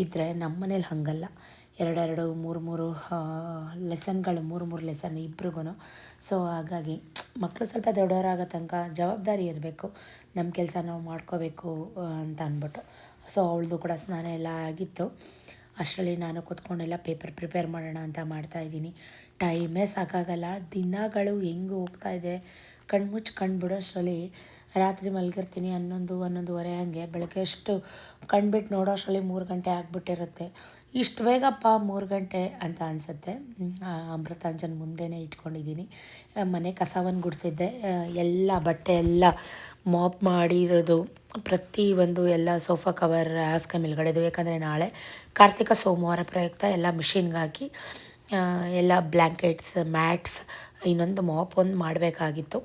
ಇದ್ದರೆ, ನಮ್ಮ ಮನೇಲಿ ಹಾಗಲ್ಲ. 2 3 ಲೆಸನ್ಗಳು, 3 ಲೆಸನ್ ಇಬ್ರಿಗೂ. ಸೊ ಹಾಗಾಗಿ ಮಕ್ಕಳು ಸ್ವಲ್ಪ ದೊಡ್ಡವರಾಗೋ ತನಕ ಜವಾಬ್ದಾರಿ ಇರಬೇಕು, ನಮ್ಮ ಕೆಲಸ ನಾವು ಮಾಡ್ಕೋಬೇಕು ಅಂತ ಅಂದ್ಬಿಟ್ಟು. ಸೊ ಅವಳದು ಕೂಡ ಸ್ನಾನ ಎಲ್ಲ ಆಗಿತ್ತು. ಅಷ್ಟರಲ್ಲಿ ನಾನು ಕೂತ್ಕೊಂಡೆಲ್ಲ ಪೇಪರ್ ಪ್ರಿಪೇರ್ ಮಾಡೋಣ ಅಂತ ಮಾಡ್ತಾಯಿದ್ದೀನಿ. ಟೈಮೇ ಸಾಕಾಗಲ್ಲ. ದಿನಗಳು ಹೆಂಗೆ ಹೋಗ್ತಾಯಿದೆ, ಕಣ್ಣು ಬಿಡೋಷ್ಟರಲ್ಲಿ ರಾತ್ರಿ ಮಲಗಿರ್ತೀನಿ 11-11:30 ಹಾಗೆ. ಬೆಳಗ್ಗೆ ಅಷ್ಟು ಕಣ್ಬಿಟ್ಟು ನೋಡೋಷ್ಟರಲ್ಲಿ 3 ಗಂಟೆ ಆಗಿಬಿಟ್ಟಿರುತ್ತೆ. ಇಷ್ಟು ಬೇಗಪ್ಪ 3 ಗಂಟೆ ಅಂತ ಅನಿಸುತ್ತೆ. ಅಮೃತಾಂಜನ್ ಮುಂದೆನೇ ಇಟ್ಕೊಂಡಿದ್ದೀನಿ. ಮನೆ ಕಸವನ್ನು ಗುಡಿಸಿದ್ದೆ, ಎಲ್ಲ ಬಟ್ಟೆ ಎಲ್ಲ ಮಾಪ್ ಮಾಡಿರೋದು, ಪ್ರತಿಯೊಂದು ಎಲ್ಲ ಸೋಫಾ ಕವರ್ ಹಾಸಿಗೆ ಮೇಲ್ಗಡೆದು. ಯಾಕಂದರೆ ನಾಳೆ ಕಾರ್ತಿಕ ಸೋಮವಾರ ಪ್ರಯುಕ್ತ ಎಲ್ಲ ಮಿಷಿನ್ಗೆ ಹಾಕಿ ಎಲ್ಲ ಬ್ಲ್ಯಾಂಕೆಟ್ಸ್, ಮ್ಯಾಟ್ಸ್, ಇನ್ನೊಂದು ಮಾಪ್ ಒಂದು ಮಾಡಬೇಕಾಗಿತ್ತು.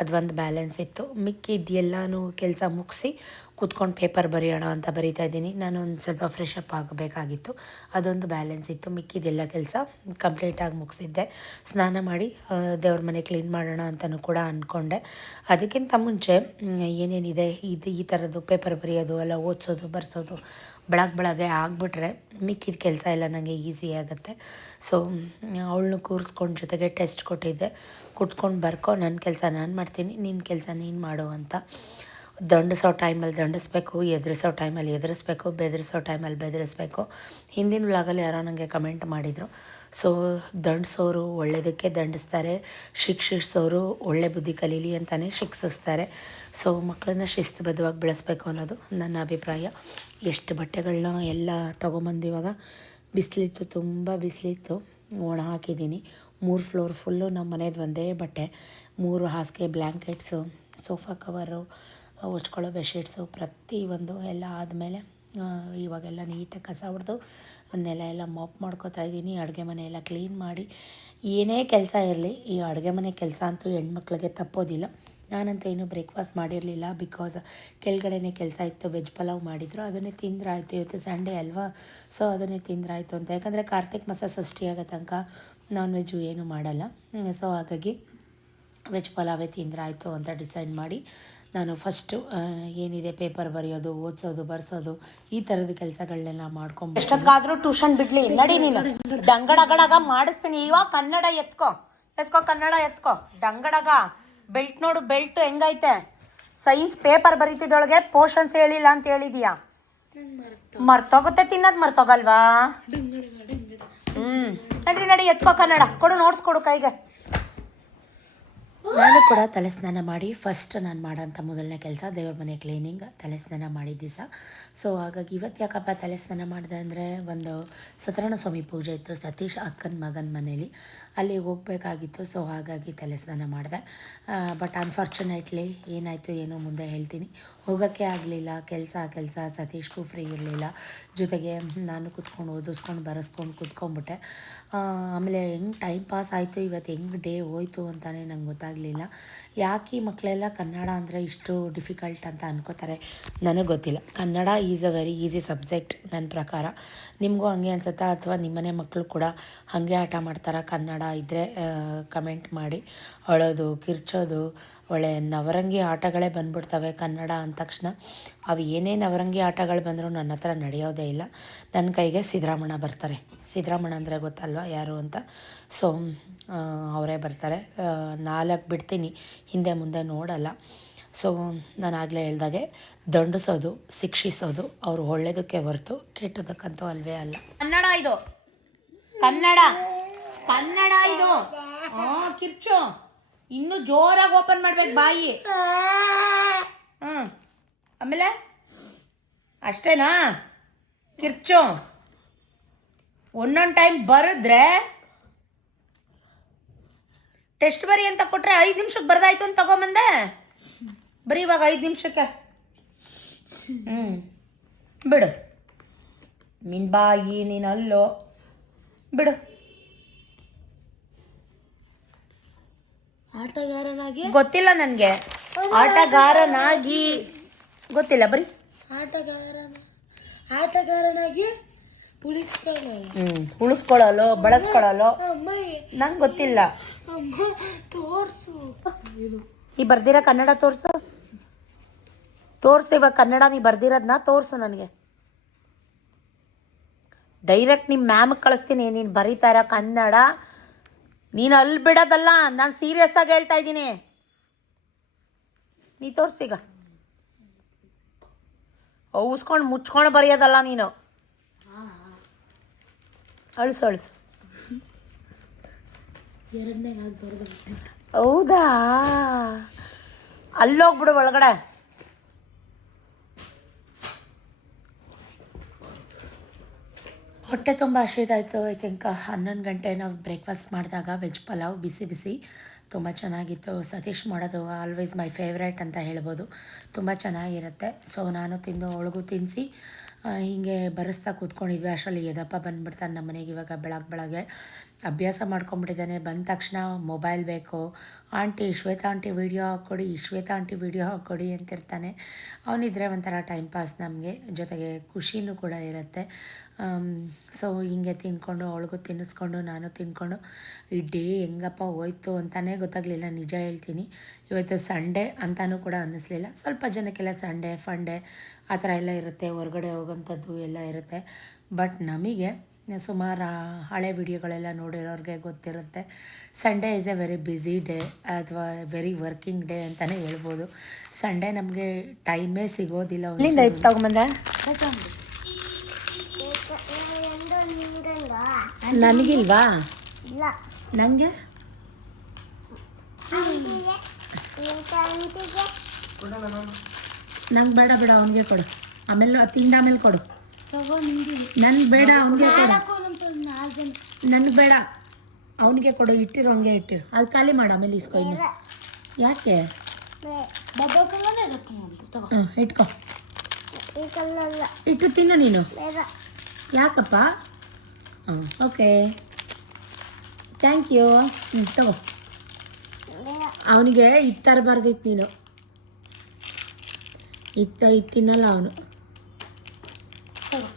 ಅದೊಂದು ಬ್ಯಾಲೆನ್ಸ್ ಇತ್ತು. ಮಿಕ್ಕಿದ್ದೆಲ್ಲನೂ ಕೆಲಸ ಮುಗಿಸಿ ಕೂತ್ಕೊಂಡು ಪೇಪರ್ ಬರೆಯೋಣ ಅಂತ ಬರಿತಾ ಇದ್ದೀನಿ. ನಾನು ಒಂದು ಸ್ವಲ್ಪ ಫ್ರೆಶ್ ಅಪ್ ಆಗಬೇಕಾಗಿತ್ತು, ಅದೊಂದು ಬ್ಯಾಲೆನ್ಸ್ ಇತ್ತು. ಮಿಕ್ಕಿದ್ದೆಲ್ಲ ಕೆಲಸ ಕಂಪ್ಲೀಟಾಗಿ ಮುಗಿಸಿದ್ದೆ. ಸ್ನಾನ ಮಾಡಿ ದೇವ್ರ ಮನೆ ಕ್ಲೀನ್ ಮಾಡೋಣ ಅಂತಲೂ ಕೂಡ ಅಂದ್ಕೊಂಡೆ. ಅದಕ್ಕಿಂತ ಮುಂಚೆ ಏನೇನಿದೆ ಈ ಥರದ್ದು ಪೇಪರ್ ಬರೆಯೋದು ಎಲ್ಲ ಓದಿಸೋದು ಬರ್ಸೋದು ಬೆಳಗ್ಗೆ ಆಗಿಬಿಟ್ರೆ ಮಿಕ್ಕಿದ ಕೆಲಸ ಎಲ್ಲ ನನಗೆ ಈಸಿ ಆಗುತ್ತೆ. ಸೊ ಅವಳನ್ನು ಕೂರಿಸ್ಕೊಂಡು ಜೊತೆಗೆ ಟೆಸ್ಟ್ ಕೊಟ್ಟಿದ್ದೆ. ಕುತ್ಕೊಂಡು ಬರ್ಕೊ, ನನ್ನ ಕೆಲಸ ನಾನು ಮಾಡ್ತೀನಿ, ನಿನ್ನ ಕೆಲಸ ನೀನು ಮಾಡು ಅಂತ. ದಂಡಿಸೋ ಟೈಮಲ್ಲಿ ದಂಡಿಸ್ಬೇಕು, ಎದುರಿಸೋ ಟೈಮಲ್ಲಿ ಎದುರಿಸ್ಬೇಕು, ಬೆದರಿಸೋ ಟೈಮಲ್ಲಿ ಬೆದರಿಸ್ಬೇಕು. ಹಿಂದಿನ ವ್ಲಾಗಲ್ಲಿ ಯಾರೋ ನನಗೆ ಕಮೆಂಟ್ ಮಾಡಿದರು. ಸೊ ದಂಡಿಸೋರು ಒಳ್ಳೆಯದಕ್ಕೆ ದಂಡಿಸ್ತಾರೆ, ಶಿಕ್ಷಿಸೋರು ಒಳ್ಳೆ ಬುದ್ಧಿ ಕಲೀಲಿ ಅಂತಲೇ ಶಿಕ್ಷಿಸ್ತಾರೆ. ಸೊ ಮಕ್ಕಳನ್ನ ಶಿಸ್ತುಬದ್ಧವಾಗಿ ಬೆಳೆಸ್ಬೇಕು ಅನ್ನೋದು ನನ್ನ ಅಭಿಪ್ರಾಯ. ಎಷ್ಟು ಬಟ್ಟೆಗಳನ್ನ ಎಲ್ಲ ತೊಗೊಂಬಂದು ಇವಾಗ ಬಿಸಿಲಿತ್ತು, ತುಂಬ ಬಿಸಿಲಿತ್ತು. ಒಣ ಹಾಕಿದ್ದೀನಿ. 3 ಫ್ಲೋರ್ ಫುಲ್ಲು ನಮ್ಮ ಮನೇದು ಒಂದೇ ಬಟ್ಟೆ, 3 ಹಾಸಿಗೆ, ಬ್ಲ್ಯಾಂಕೆಟ್ಸು, ಸೋಫಾ ಕವರು, ಹೊಚ್ಕೊಳ್ಳೋ ಬೆಡ್ಶೀಟ್ಸು ಪ್ರತಿಯೊಂದು ಎಲ್ಲ ಆದಮೇಲೆ ಇವಾಗೆಲ್ಲ ನೀಟಾಗಿ ಕಸ ಹೊಡೆದು ನೆಲ ಎಲ್ಲ ಮಾಪ್ ಮಾಡ್ಕೊತಾ ಇದ್ದೀನಿ. ಅಡುಗೆ ಮನೆ ಎಲ್ಲ ಕ್ಲೀನ್ ಮಾಡಿ, ಏನೇ ಕೆಲಸ ಇರಲಿ ಈ ಅಡುಗೆ ಮನೆ ಕೆಲಸ ಅಂತೂ ಹೆಣ್ಮಕ್ಳಿಗೆ ತಪ್ಪೋದಿಲ್ಲ. ನಾನಂತೂ ಏನೂ ಬ್ರೇಕ್ಫಾಸ್ಟ್ ಮಾಡಿರಲಿಲ್ಲ, ಬಿಕಾಸ್ ಕೆಳಗಡೆನೇ ಕೆಲಸ ಇತ್ತು. ವೆಜ್ ಪಲಾವ್ ಮಾಡಿದ್ರು, ಅದನ್ನೇ ತಿಂದ್ರಾಯ್ತು. ಇವತ್ತು ಸಂಡೇ ಅಲ್ವಾ, ಸೊ ಅದನ್ನೇ ತಿಂದ್ರಾಯ್ತು ಅಂತ. ಯಾಕಂದರೆ ಕಾರ್ತಿಕ್ ಮಾಸ ಷಷ್ಠಿ ಆಗೋ ತನಕ ನಾನ್ ವೆಜ್ಜು ಏನೂ ಮಾಡಲ್ಲ. ಸೊ ಹಾಗಾಗಿ ವೆಜ್ ಪಲಾವೇ ತಿಂದ್ರಾಯ್ತು ಅಂತ ಡಿಸೈಡ್ ಮಾಡಿ ನಾನು ಫಸ್ಟು ಏನಿದೆ ಪೇಪರ್ ಬರೆಯೋದು, ಓದಿಸೋದು, ಬರ್ಸೋದು, ಈ ಥರದ ಕೆಲಸಗಳನ್ನೆಲ್ಲ ಮಾಡ್ಕೊಂಡು ಎಷ್ಟೊತ್ತಿಗಾದರೂ ಟ್ಯೂಷನ್ ಬಿಡಲಿ, ನಡಿ ನೀನು ಡಂಗಡಗಡಗ ಮಾಡಿಸ್ತೀನಿ. ಇವಾಗ ಕನ್ನಡ ಎತ್ಕೋ ಕನ್ನಡ ಎತ್ಕೋ. ಡಂಗಡಗ ಬೆಲ್ಟ್ ನೋಡು, ಬೆಲ್ಟು ಹೆಂಗೈತೆ. ಸೈನ್ಸ್ ಪೇಪರ್ ಬರೀತಿದ್ದೊಳಗೆ ಪೋರ್ಷನ್ಸ್ ಹೇಳಿಲ್ಲ ಅಂತ ಹೇಳಿದೀಯಾ. ಮರ್ತೋಗುತ್ತೆ, ತಿನ್ನೋದು ಮರ್ತೋಗಲ್ವಾ? ನಡಿ ಎತ್ಕೋ ಕನ್ನಡ. ಕೊಡು, ನೋಟ್ಸ್ ಕೊಡು ಕೈಗೆ. ನಾನು ಕೂಡ ತಲೆ ಸ್ನಾನ ಮಾಡಿ ಫಸ್ಟ್ ನಾನು ಮಾಡೋಂಥ ಮೊದಲನೇ ಕೆಲಸ ದೇವ್ರ ಮನೆ ಕ್ಲೀನಿಂಗ್, ತಲೆ ಸ್ನಾನ ಮಾಡಿದ ದಿವಸ. ಸೊ ಹಾಗಾಗಿ ಇವತ್ತು ಯಾಕಪ್ಪ ತಲೆ ಸ್ನಾನ ಮಾಡಿದೆ ಅಂದರೆ, ಒಂದು ಸತ್ಯನಾರಾಯಣ ಸ್ವಾಮಿ ಪೂಜೆ ಇತ್ತು ಸತೀಶ್ ಅಕ್ಕನ ಮಗನ ಮನೇಲಿ, ಅಲ್ಲಿಗೆ ಹೋಗಬೇಕಾಗಿತ್ತು. ಸೊ ಹಾಗಾಗಿ ತಲೆ ಸ್ನಾನ ಮಾಡಿದೆ. ಬಟ್ ಅನ್ಫಾರ್ಚುನೇಟ್ಲಿ ಏನಾಯಿತು ಏನೋ ಮುಂದೆ ಹೇಳ್ತೀನಿ. ಹೋಗೋಕ್ಕೆ ಆಗಲಿಲ್ಲ, ಕೆಲಸ ಸತೀಶ್ಗೂ ಫ್ರೀ ಇರಲಿಲ್ಲ. ಜೊತೆಗೆ ನಾನು ಕೂತ್ಕೊಂಡು ಓದಿಸ್ಕೊಂಡು ಬರೆಸ್ಕೊಂಡು ಕೂತ್ಕೊಂಡ್ಬಿಟ್ಟೆ. ಆಮೇಲೆ ಹೆಂಗೆ ಟೈಮ್ ಪಾಸ್ ಆಯಿತು, ಇವತ್ತು ಹೆಂಗೆ ಡೇ ಹೋಯ್ತು ಅಂತಲೇ ನಂಗೆ ಗೊತ್ತಾಗಲಿಲ್ಲ. ಯಾಕೆ ಈ ಮಕ್ಕಳೆಲ್ಲ ಕನ್ನಡ ಅಂದರೆ ಇಷ್ಟು ಡಿಫಿಕಲ್ಟ್ ಅಂತ ಅನ್ಕೋತಾರೆ, ನನಗೆ ಗೊತ್ತಿಲ್ಲ. Kannada is a very easy subject ನನ್ನ ಪ್ರಕಾರ. ನಿಮಗೂ ಹಂಗೆ ಅನ್ಸುತ್ತಾ, ಅಥವಾ ನಿಮ್ಮನೆ ಮಕ್ಕಳು ಕೂಡ ಹಾಗೆ ಆಟ ಮಾಡ್ತಾರಾ? ಕನ್ನಡ ಇದ್ದರೆ ಕಮೆಂಟ್ ಮಾಡಿ. ಅಳೋದು, ಕಿರ್ಚೋದು, ಒಳ್ಳೆ ನವರಂಗಿ ಆಟಗಳೇ ಬಂದ್ಬಿಡ್ತವೆ ಕನ್ನಡ ಅಂದ ತಕ್ಷಣ. ಅವು ಏನೇ ನವರಂಗಿ ಆಟಗಳು ಬಂದರೂ ನನ್ನ ಹತ್ರ ನಡೆಯೋದೇ ಇಲ್ಲ. ನನ್ನ ಕೈಗೆ ಸಿದ್ದರಾಮಣ್ಣ ಬರ್ತಾರೆ. ಸಿದ್ದರಾಮಣ್ಣ ಅಂದರೆ ಗೊತ್ತಲ್ವ ಯಾರು ಅಂತ. ಸೊ ಅವರೇ ಬರ್ತಾರೆ. 4 ಬಿಡ್ತೀನಿ, ಹಿಂದೆ ಮುಂದೆ ನೋಡಲ್ಲ. ಸೊ ನಾನು ಆಗಲೇ ಹೇಳ್ದಾಗೆ ದಂಡಿಸೋದು, ಶಿಕ್ಷಿಸೋದು ಅವ್ರು ಒಳ್ಳೆಯದಕ್ಕೆ ಹೊರತು ಕೆಟ್ಟದಕ್ಕಂತೂ ಅಲ್ವೇ ಅಲ್ಲ. ಕನ್ನಡ ಇದು, ಕನ್ನಡ ಇದು. ಕಿರ್ಚು, ಇನ್ನೂ ಜೋರಾಗಿ ಓಪನ್ ಮಾಡ್ಬೇಕು ಬಾಯಿ. ಆಮೇಲೆ ಅಷ್ಟೇನಾ? ಕಿರ್ಚು. ಒಂದೊಂದು ಟೈಮ್ ಬರೆದ್ರೆ ಟೆಸ್ಟ್ ಬರಿ ಅಂತ ಕೊಟ್ಟರೆ 5 ನಿಮಿಷಕ್ಕೆ ಬರ್ದಾಯ್ತು ಅಂತ ತಗೊಂಬಂದೆ. ಬರೀ ಇವಾಗ 5 ನಿಮಿಷಕ್ಕೆ. ಬಿಡು ನಿನ್ನ ಬಾಯಿ, ನೀನು ಅಲ್ಲೋ ಬಿಡು. ಆಟಗಾರನಾಗಿ ಗೊತ್ತಿಲ್ಲ ನನಗೆ, ಆಟಗಾರನಾಗಿ ಗೊತ್ತಿಲ್ಲ. ಬರೀ ಆಟಗಾರನಾಗಿ ಉಳಿಸ್ಕೊಳ್ಳಲು, ಬಳಸ್ಕೊಳ್ಳಲು ನಂಗೆ ಗೊತ್ತಿಲ್ಲ. ತೋರ್ಸು, ನೀ ಬರ್ದಿರೋ ಕನ್ನಡ ತೋರಿಸು. ಇವಾಗ ಕನ್ನಡ ನೀ ಬರ್ದಿರೋದನ್ನ ತೋರಿಸು ನನಗೆ. ಡೈರೆಕ್ಟ್ ನಿಮ್ಮ ಮ್ಯಾಮ್ಗೆ ಕಳಿಸ್ತೀನಿ. ನೀನು ಬರೀತಾ ಇರೋ ಕನ್ನಡ ನೀನು ಅಲ್ಲಿ ಬಿಡೋದಲ್ಲ, ನಾನು ಸೀರಿಯಸ್ ಆಗಿ ಹೇಳ್ತಾ ಇದ್ದೀನಿ. ನೀ ತೋರಿಸೀಗ. ಔಸ್ಕೊಂಡು ಮುಚ್ಕೊಂಡು ಬರೆಯೋದಲ್ಲ ನೀನು. ಅಳಿಸು. ಹೌದಾ? ಅಲ್ಲೋಗ್ಬಿಡು ಒಳಗಡೆ. ಹೊಟ್ಟೆ ತುಂಬ ಹಸಿದಾಯಿತು. ಐ ಥಿಂಕ್ 11 ಗಂಟೆ ನಾವು ಬ್ರೇಕ್ಫಾಸ್ಟ್ ಮಾಡಿದಾಗ ವೆಜ್ ಪಲಾವ್ ಬಿಸಿ ತುಂಬ ಚೆನ್ನಾಗಿತ್ತು. ಸತೀಶ್ ಮಾಡೋದು ಆಲ್ವೇಸ್ ಮೈ ಫೇವ್ರೇಟ್ ಅಂತ ಹೇಳ್ಬೋದು. ತುಂಬ ಚೆನ್ನಾಗಿರುತ್ತೆ. ಸೊ ನಾನು ತಿಂದು ಅವಳಿಗೂ ತಿನ್ನಿಸಿ ಹೀಗೆ ಬರೆಸ್ತಾ ಕೂತ್ಕೊಂಡಿದ್ವಿ. ಅಷ್ಟರಲ್ಲಿ ಎದಪ್ಪ ಬಂದುಬಿಡ್ತಾನೆ ನಮ್ಮ ಮನೆಗೆ. ಇವಾಗ ಬೆಳಗ್ಗೆ ಅಭ್ಯಾಸ ಮಾಡ್ಕೊಂಬಿಟ್ಟಿದ್ದಾನೆ. ಬಂದ ತಕ್ಷಣ ಮೊಬೈಲ್ ಬೇಕು, ಆಂಟಿ ಶ್ವೇತಾ ಆಂಟಿ ವೀಡಿಯೋ ಹಾಕ್ಕೊಡಿ ಅಂತಿರ್ತಾನೆ. ಅವನಿದ್ರೆ ಒಂಥರ ಟೈಮ್ ಪಾಸ್ ನಮಗೆ, ಜೊತೆಗೆ ಖುಷಿನೂ ಕೂಡ ಇರುತ್ತೆ. ಸೊ ಹೀಗೆ ತಿಂದ್ಕೊಂಡು ಅವಳಿಗೂ ತಿನ್ನಿಸ್ಕೊಂಡು ನಾನು ತಿಂದ್ಕೊಂಡು ಈ ಡೇ ಹೆಂಗಪ್ಪ ಹೋಯ್ತು ಅಂತಲೇ ಗೊತ್ತಾಗಲಿಲ್ಲ. ನಿಜ ಹೇಳ್ತೀನಿ, ಇವತ್ತು ಸಂಡೇ ಅಂತಲೂ ಕೂಡ ಅನ್ನಿಸ್ಲಿಲ್ಲ. ಸ್ವಲ್ಪ ಜನಕ್ಕೆಲ್ಲ ಸಂಡೇ ಫಂಡೇ ಆ ಥರ ಎಲ್ಲ ಇರುತ್ತೆ, ಹೊರಗಡೆ ಹೋಗೋಂಥದ್ದು ಎಲ್ಲ ಇರುತ್ತೆ. ಬಟ್ ನಮಗೆ ಸುಮಾರು ಹಳೆ ವಿಡಿಯೋಗಳೆಲ್ಲ ನೋಡಿರೋರಿಗೆ ಗೊತ್ತಿರುತ್ತೆ, Sunday is A very busy day ಅಥವಾ ವೆರಿ ವರ್ಕಿಂಗ್ ಡೇ ಅಂತಲೇ ಹೇಳ್ಬೋದು. ಸಂಡೇ ನಮಗೆ ಟೈಮೇ ಸಿಗೋದಿಲ್ಲ. ತಗೊಂಬಂದೆ ನನಗಿಲ್ವಾ? ನನಗೆ ನಂಗೆ ಬೇಡ ಅವನಿಗೆ ಕೊಡು. ಆಮೇಲೆ ತಿಂದ ಆಮೇಲೆ ಕೊಡು. ನನ್ಗೆ ಬೇಡ, ಅವನಿಗೆ ಕೊಡು. ನನಗೆ ಬೇಡ. ಅವನಿಗೆ ಕೊಡು, ಇಟ್ಟಿರು, ಹಂಗೆ ಇಟ್ಟಿರು. ಅದು ಖಾಲಿ ಮಾಡು, ಆಮೇಲೆ ಇಸ್ಕೊ ಇನ್ನು. ಯಾಕೆ? ಡಬ್ಬ ಕಲ್ಲನೇ ಇದಕ್ಕೆ ನೋಡಿದ್ದು ತಗೋ. ಹ್ಞೂ ಇಟ್ಕೊ, ಇಟ್ಟು ತಿನ್ನು ನೀನು. ಯಾಕಪ್ಪ? ಹಾಂ ಓಕೆ, ಥ್ಯಾಂಕ್ ಯು. ತಗೋ. ಅವನಿಗೆ ಇದು ತರಬಾರ್ದಿತ್ತು ನೀನು. ಇದು ತಿನ್ನಲ್ಲ ಅವನು. ತಗೋ.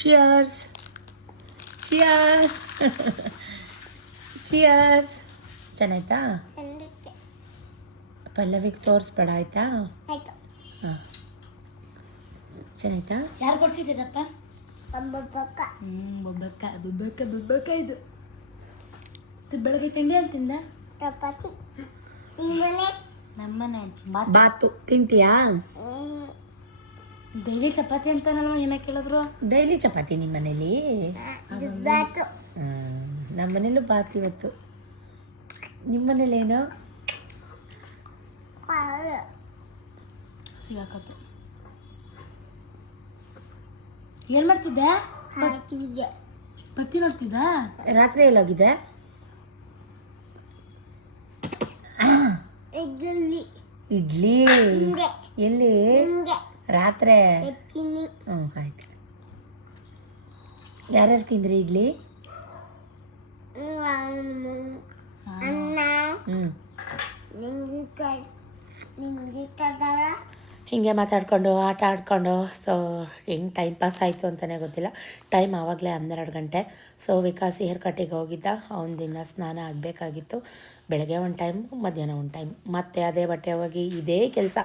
Cheers cheers cheers. ಚೆನ್ನಾಯ್ತಾ? ಪಲ್ಲವಿಗೆ ತೋರಿಸ್ಬೇಡ ಆಯ್ತಾ? ಹಾಂ ಚೆನ್ನಾಯ್ತಾ? ಯಾರು ಕೊಡ್ಸಿದ್ದಪ್ಪ? ಬೊಬ್ಬಕ್ಕ ಬೊಬ್ಬಕ್ಕ ಇದು ಬೆಳಗ್ಗೆ ತಿಂಡಿ ಅಂತಿಂದ ನಮ್ಮನೆ ಬಾತು ತಿಂತೀಯಾ? ಡೈಲಿ ಚಪಾತಿ ಅಂತಾನಲ್ವ, ಏನ ಕೇಳಿದ್ರು? ಡೈಲಿ ಚಪಾತಿ ನಿಮ್ಮ ಮನೇಲಿ? ನಮ್ಮ ಮನೇಲೂ ಬಾತ್ ಇವತ್ತು. ನಿಮ್ಮ ಮನೇಲೇನು? ಸಿಗಾಕತ್ತು. ಏನ್ ಮಾಡ್ತಿದ್ದೆ? ಬತ್ತಿ ನೋಡ್ತಿದ್ದ? ರಾತ್ರಿ ಎಲ್ಲೋಗಿದೆ? ಇಡ್ಲಿ ಎಲ್ಲಿ? ರಾತ್ರಿ? ಹ್ಞೂ ಆಯ್ತು. ಯಾರ್ಯಾರು ತಿಂದ್ರಿ ಇಡ್ಲಿ? ಹೀಗೆ ಮಾತಾಡ್ಕೊಂಡು ಆಟ ಆಡ್ಕೊಂಡು ಸೊ ಹೆಂಗೆ ಟೈಮ್ ಪಾಸ್ ಆಯಿತು ಅಂತಲೇ ಗೊತ್ತಿಲ್ಲ. ಟೈಮ್ ಆವಾಗಲೇ 12 ಗಂಟೆ. ಸೊ ವಿಕಾಸ್ ಹೇರ್ ಕಟ್ಟಿಗೆ ಹೋಗಿದ್ದ. ಅವನ ದಿನ ಸ್ನಾನ ಆಗಬೇಕಾಗಿತ್ತು. ಬೆಳಗ್ಗೆ ಒಂದು ಟೈಮ್, ಮಧ್ಯಾಹ್ನ ಒಂದು ಟೈಮ್, ಮತ್ತೆ ಅದೇ ಬಟ್ಟೆ ಒಗಿ, ಇದೇ ಕೆಲಸ.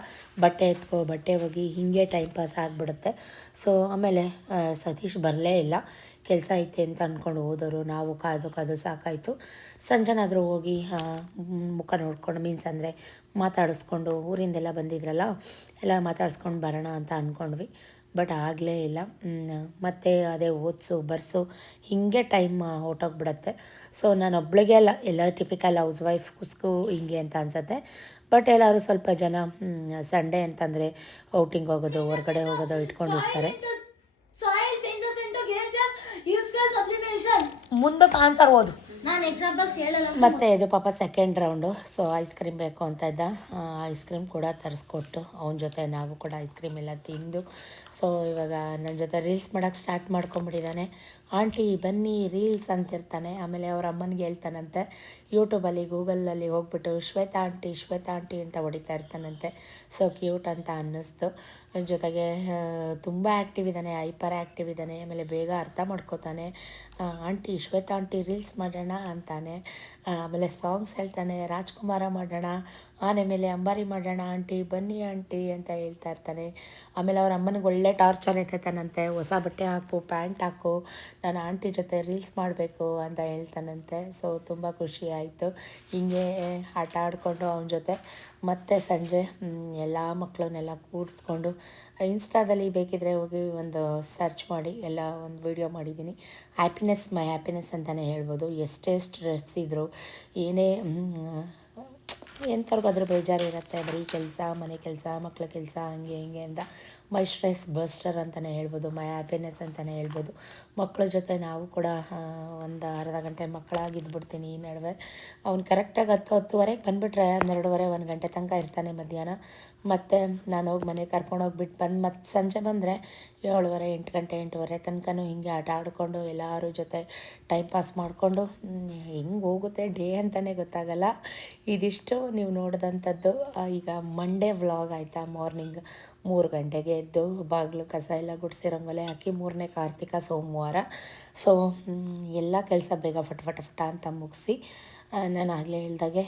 ಬಟ್ಟೆ ಎತ್ಕೊ, ಬಟ್ಟೆ ಒಗಿ, ಹೀಗೆ ಟೈಮ್ ಪಾಸ್ ಆಗಿಬಿಡುತ್ತೆ. ಸೊ ಆಮೇಲೆ ಸತೀಶ್ ಬರಲೇ ಇಲ್ಲ. ಕೆಲಸ ಐತೆ ಅಂತ ಅಂದ್ಕೊಂಡು ಹೋದವರು. ನಾವು ಕಾದು ಸಾಕಾಯಿತು. ಸಂಜೆನಾದರೂ ಹೋಗಿ ಮುಖ ನೋಡ್ಕೊಂಡು, ಮೀನ್ಸ್ ಅಂದರೆ ಮಾತಾಡಿಸ್ಕೊಂಡು, ಊರಿಂದೆಲ್ಲ ಬಂದಿದ್ರಲ್ಲ ಎಲ್ಲ ಮಾತಾಡಿಸ್ಕೊಂಡು ಬರೋಣ ಅಂತ ಅಂದ್ಕೊಂಡ್ವಿ. ಬಟ್ ಆಗಲೇ ಇಲ್ಲ. ಮತ್ತು ಅದೇ ಓದಿಸು ಬರ್ಸು ಹೀಗೆ ಟೈಮ್ ಹೊರ್ಟೋಗ್ಬಿಡತ್ತೆ. ಸೊ ನಾನು ಒಬ್ಳಿಗೆ ಅಲ್ಲ, ಎಲ್ಲ ಟಿಪಿಕಲ್ ಹೌಸ್ ವೈಫ್ಗೂ ಹಿಂಗೆ ಅಂತ ಅನಿಸುತ್ತೆ. ಬಟ್ ಎಲ್ಲರೂ ಸ್ವಲ್ಪ ಜನ ಸಂಡೇ ಅಂತಂದರೆ ಔಟಿಂಗ್ ಹೋಗೋದು, ಹೊರಗಡೆ ಹೋಗೋದು ಇಟ್ಕೊಂಡಿರ್ತಾರೆ. ಮುಂದಕ್ಕೆ ಆನ್ಸರ್ ಓದು. ನಾನು ಎಕ್ಸಾಂಪಲ್ಸ್ ಹೇಳಲ್ಲ. ಮತ್ತು ಇದು ಪಾಪ second round. So ice cream ಬೇಕು ಅಂತ ಇದ್ದ. ಐಸ್ ಕ್ರೀಮ್ ಕೂಡ ತರಿಸ್ಕೊಟ್ಟು ಅವನ ಜೊತೆ ನಾವು ಕೂಡ ಐಸ್ ಕ್ರೀಮ್ ಎಲ್ಲ ತಿಂದು ಸೊ ಇವಾಗ ನನ್ನ ಜೊತೆ ರೀಲ್ಸ್ ಮಾಡೋಕ್ಕೆ ಸ್ಟಾರ್ಟ್ ಮಾಡ್ಕೊಂಬಿಟ್ಟಿದ್ದಾನೆ. ಆಂಟಿ ಬನ್ನಿ ರೀಲ್ಸ್ ಅಂತಿರ್ತಾನೆ. ಆಮೇಲೆ ಅವ್ರ ಅಮ್ಮನಿಗೆ ಹೇಳ್ತಾನಂತೆ, ಯೂಟ್ಯೂಬಲ್ಲಿ ಗೂಗಲಲ್ಲಿ ಹೋಗ್ಬಿಟ್ಟು ಶ್ವೇತಾ ಆಂಟಿ ಅಂತ ಹೊಡಿತಾ ಇರ್ತಾನಂತೆ. ಸೊ ಕ್ಯೂಟ್ ಅಂತ ಅನ್ನಿಸ್ತು. ಜೊತೆಗೆ ತುಂಬ ಆ್ಯಕ್ಟಿವ್ ಇದ್ದಾನೆ, ಹೈಪರ್ ಆ್ಯಕ್ಟಿವ್ ಇದ್ದಾನೆ. ಆಮೇಲೆ ಬೇಗ ಅರ್ಥ ಮಾಡ್ಕೋತಾನೆ. ಆಂಟಿ ಶ್ವೇತಾ ಆಂಟಿ ರೀಲ್ಸ್ ಮಾಡೋಣ ಅಂತಾನೆ. ಆಮೇಲೆ ಸಾಂಗ್ಸ್ ಹೇಳ್ತಾನೆ, ರಾಜ್ಕುಮಾರ ಮಾಡೋಣ, ಆನೆ ಮೇಲೆ ಅಂಬಾರಿ ಮಾಡೋಣ ಆಂಟಿ, ಬನ್ನಿ ಆಂಟಿ ಅಂತ ಹೇಳ್ತಾ ಇರ್ತಾನೆ. ಆಮೇಲೆ ಅವ್ರ ಅಮ್ಮನಿಗೆ ಒಳ್ಳೆ ಟಾರ್ಚರ್ ಎತ್ತೈತಾನಂತೆ, ಹೊಸ ಬಟ್ಟೆ ಹಾಕು, ಪ್ಯಾಂಟ್ ಹಾಕು, ನಾನು ಆಂಟಿ ಜೊತೆ ರೀಲ್ಸ್ ಮಾಡಬೇಕು ಅಂತ ಹೇಳ್ತಾನಂತೆ. ಸೊ ತುಂಬ ಖುಷಿ ಆಯಿತು ಹೀಗೆ ಆಟ ಆಡಿಕೊಂಡು ಅವನ ಜೊತೆ. ಮತ್ತು ಸಂಜೆ ಎಲ್ಲ ಮಕ್ಕಳನ್ನೆಲ್ಲ ಕೂಡಿಸ್ಕೊಂಡು ಇನ್ಸ್ಟಾದಲ್ಲಿ ಬೇಕಿದ್ರೆ ಹೋಗಿ ಒಂದು ಸರ್ಚ್ ಮಾಡಿ ಎಲ್ಲ ಒಂದು ವಿಡಿಯೋ ಮಾಡಿದ್ದೀನಿ. ಮೈ ಹ್ಯಾಪಿನೆಸ್ ಅಂತಲೇ ಹೇಳ್ಬೋದು. ಎಷ್ಟೇ ಸ್ಟ್ರೆಸ್ ಇದ್ದರೂ, ಏನೇ ಎಂಥವ್ರಿಗಾದ್ರೂ ಬೇಜಾರಿರುತ್ತೆ, ಬರೀ ಕೆಲಸ, ಮನೆ ಕೆಲಸ, ಮಕ್ಕಳ ಕೆಲಸ, ಹಂಗೆ ಹಿಂಗೆ ಅಂತ. ಮೈ ಸ್ಟ್ರೆಸ್ ಬಸ್ಟರ್ ಅಂತಲೇ ಹೇಳ್ಬೋದು, ಮೈ ಹ್ಯಾಪಿನೆಸ್ ಅಂತಲೇ ಹೇಳ್ಬೋದು. ಮಕ್ಕಳ ಜೊತೆ ನಾವು ಕೂಡ ಒಂದು ಅರ್ಧ ಗಂಟೆ ಮಕ್ಕಳಾಗಿದ್ಬಿಡ್ತೀನಿ. ಈ ನಡುವೆ ಅವ್ನು ಕರೆಕ್ಟಾಗಿ 10-10:30 ಬಂದುಬಿಟ್ರೆ 12:30 1 ಗಂಟೆ ತನಕ ಇರ್ತಾನೆ ಮಧ್ಯಾಹ್ನ. ಮತ್ತು ನಾನು ಹೋಗಿ ಮನೆ ಕರ್ಕೊಂಡೋಗ್ಬಿಟ್ಟು ಬಂದು ಮತ್ತು ಸಂಜೆ ಬಂದರೆ 7:30 8 ಗಂಟೆ 8:30 ತನಕನೂ ಹೀಗೆ ಆಟ ಆಡಿಕೊಂಡು ಎಲ್ಲರ ಜೊತೆ ಟೈಮ್ ಪಾಸ್ ಮಾಡಿಕೊಂಡು ಹೆಂಗೆ ಹೋಗುತ್ತೆ ಡೇ ಅಂತಲೇ ಗೊತ್ತಾಗಲ್ಲ. ಇದಿಷ್ಟು ನೀವು ನೋಡಿದಂಥದ್ದು ಈಗ ಮಂಡೇ ವ್ಲಾಗ್ ಆಯಿತಾ. ಮಾರ್ನಿಂಗ್ 3 ಗಂಟೆಗೆ ಎದ್ದು ಬಾಗಿಲು ಕಸ ಎಲ್ಲ ಗುಡಿಸಿ ರಂಗೋಲಿ ಹಾಕಿ 3ನೇ ಕಾರ್ತಿಕ ಸೋಮವಾರ. ಸೊ ಎಲ್ಲ ಕೆಲಸ ಬೇಗ ಫಟ ಅಂತ ಮುಗಿಸಿ ನಾನು ಆಗಲೇ ಹೇಳ್ದಾಗೆ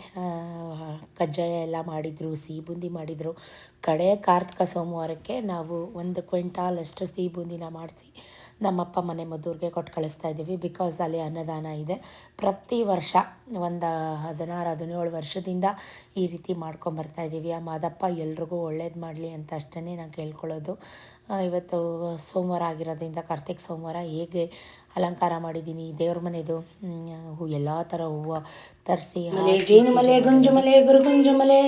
ಕಜ್ಜಾಯ ಎಲ್ಲ ಮಾಡಿದರು, ಸಿಹಿ ಬೂಂದಿ ಮಾಡಿದರು. ಕಡೆ ಕಾರ್ತಿಕ ಸೋಮವಾರಕ್ಕೆ ನಾವು 1 ಕ್ವಿಂಟಾಲಷ್ಟು ಸಿಹಿ ಬೂಂದಿನ ಮಾಡಿಸಿ ನಮ್ಮಪ್ಪ ಮನೆ ಮದ್ದೂರಿಗೆ ಕೊಟ್ಟು ಕಳಿಸ್ತಾ ಇದ್ದೀವಿ. ಬಿಕಾಸ್ ಅಲ್ಲಿ ಅನ್ನದಾನ ಇದೆ. ಪ್ರತಿ ವರ್ಷ ಒಂದು 16-17 ವರ್ಷದಿಂದ ಈ ರೀತಿ ಮಾಡ್ಕೊಂಬರ್ತಾಯಿದ್ದೀವಿ. ಆ ಮಾದಪ್ಪ ಎಲ್ರಿಗೂ ಒಳ್ಳೇದು ಮಾಡಲಿ ಅಂತ ಅಷ್ಟೇ ನಾನು ಕೇಳ್ಕೊಳ್ಳೋದು. ಇವತ್ತು ಸೋಮವಾರ ಆಗಿರೋದ್ರಿಂದ ಕಾರ್ತಿಕ್ ಸೋಮವಾರ ಹೇಗೆ ಅಲಂಕಾರ ಮಾಡಿದ್ದೀನಿ. ದೇವ್ರ ಮನೆದು ಎಲ್ಲ ಥರ ಹೂವು ತರಿಸಿ ಜೇನು ಮಲೆ, ಗುಂಜು ಮಲೆ, ಗುರುಗುಂಜು ಮಲೆ,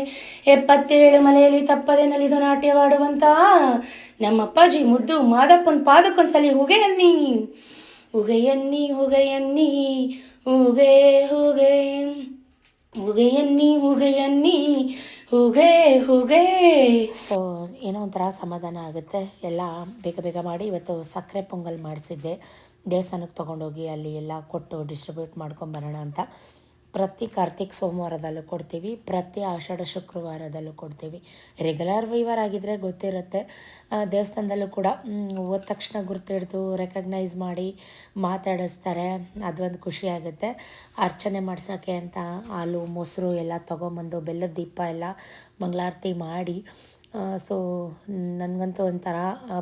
77 ಮಲೆಯಲ್ಲಿ ತಪ್ಪದೆ ನಲಿದು ನಾಟ್ಯವಾಡುವಂತ ನಮ್ಮಪ್ಪಾಜಿ ಮುದ್ದು ಮಾದಪ್ಪನ ಪಾದಕ್ಕೊಂದ್ಸಲಿ ಹುಗೆ ಅನ್ನಿ, ಹುಗೆಯನ್ನಿ ಹುಗೆಯನ್ನಿ ಹುಗೆ ಹುಗೆ ಹುಗೆಯನ್ನಿ ಹುಗೆಯನ್ನಿ ಹುಗೆ ಹುಗೆ. ಸೊ ಏನೋ ಒಂಥರ ಸಮಾಧಾನ ಆಗುತ್ತೆ. ಎಲ್ಲ ಬೇಗ ಬೇಗ ಮಾಡಿ ಇವತ್ತು ಸಕ್ಕರೆ ಪೊಂಗಲ್ ಮಾಡಿಸಿದ್ದೆ. ದೇವಸ್ಥಾನಕ್ಕೆ ತೊಗೊಂಡೋಗಿ ಅಲ್ಲಿ ಎಲ್ಲ ಕೊಟ್ಟು ಡಿಸ್ಟ್ರಿಬ್ಯೂಟ್ ಮಾಡ್ಕೊಂಬರೋಣ ಅಂತ. ಪ್ರತಿ ಕಾರ್ತಿಕ್ ಸೋಮವಾರದಲ್ಲೂ ಕೊಡ್ತೀವಿ, ಪ್ರತಿ ಆಷಾಢ ಶುಕ್ರವಾರದಲ್ಲೂ ಕೊಡ್ತೀವಿ. ರೆಗ್ಯುಲರ್ ವೀವರ್ ಆಗಿದ್ದರೆ ಗೊತ್ತಿರುತ್ತೆ. ದೇವಸ್ಥಾನದಲ್ಲೂ ಕೂಡ ಹೋದ ತಕ್ಷಣ ಗುರ್ತಿಡ್ದು ರೆಕಗ್ನೈಸ್ ಮಾಡಿ ಮಾತಾಡಿಸ್ತಾರೆ. ಅದೊಂದು ಖುಷಿಯಾಗುತ್ತೆ. ಅರ್ಚನೆ ಮಾಡ್ಸೋಕ್ಕೆ ಅಂತ ಹಾಲು ಮೊಸರು ಎಲ್ಲ ತೊಗೊಂಬಂದು ಬೆಲ್ಲದ ದೀಪ ಎಲ್ಲ ಮಂಗಳಾರತಿ ಮಾಡಿ, ಸೊ ನನಗಂತೂ ಒಂಥರ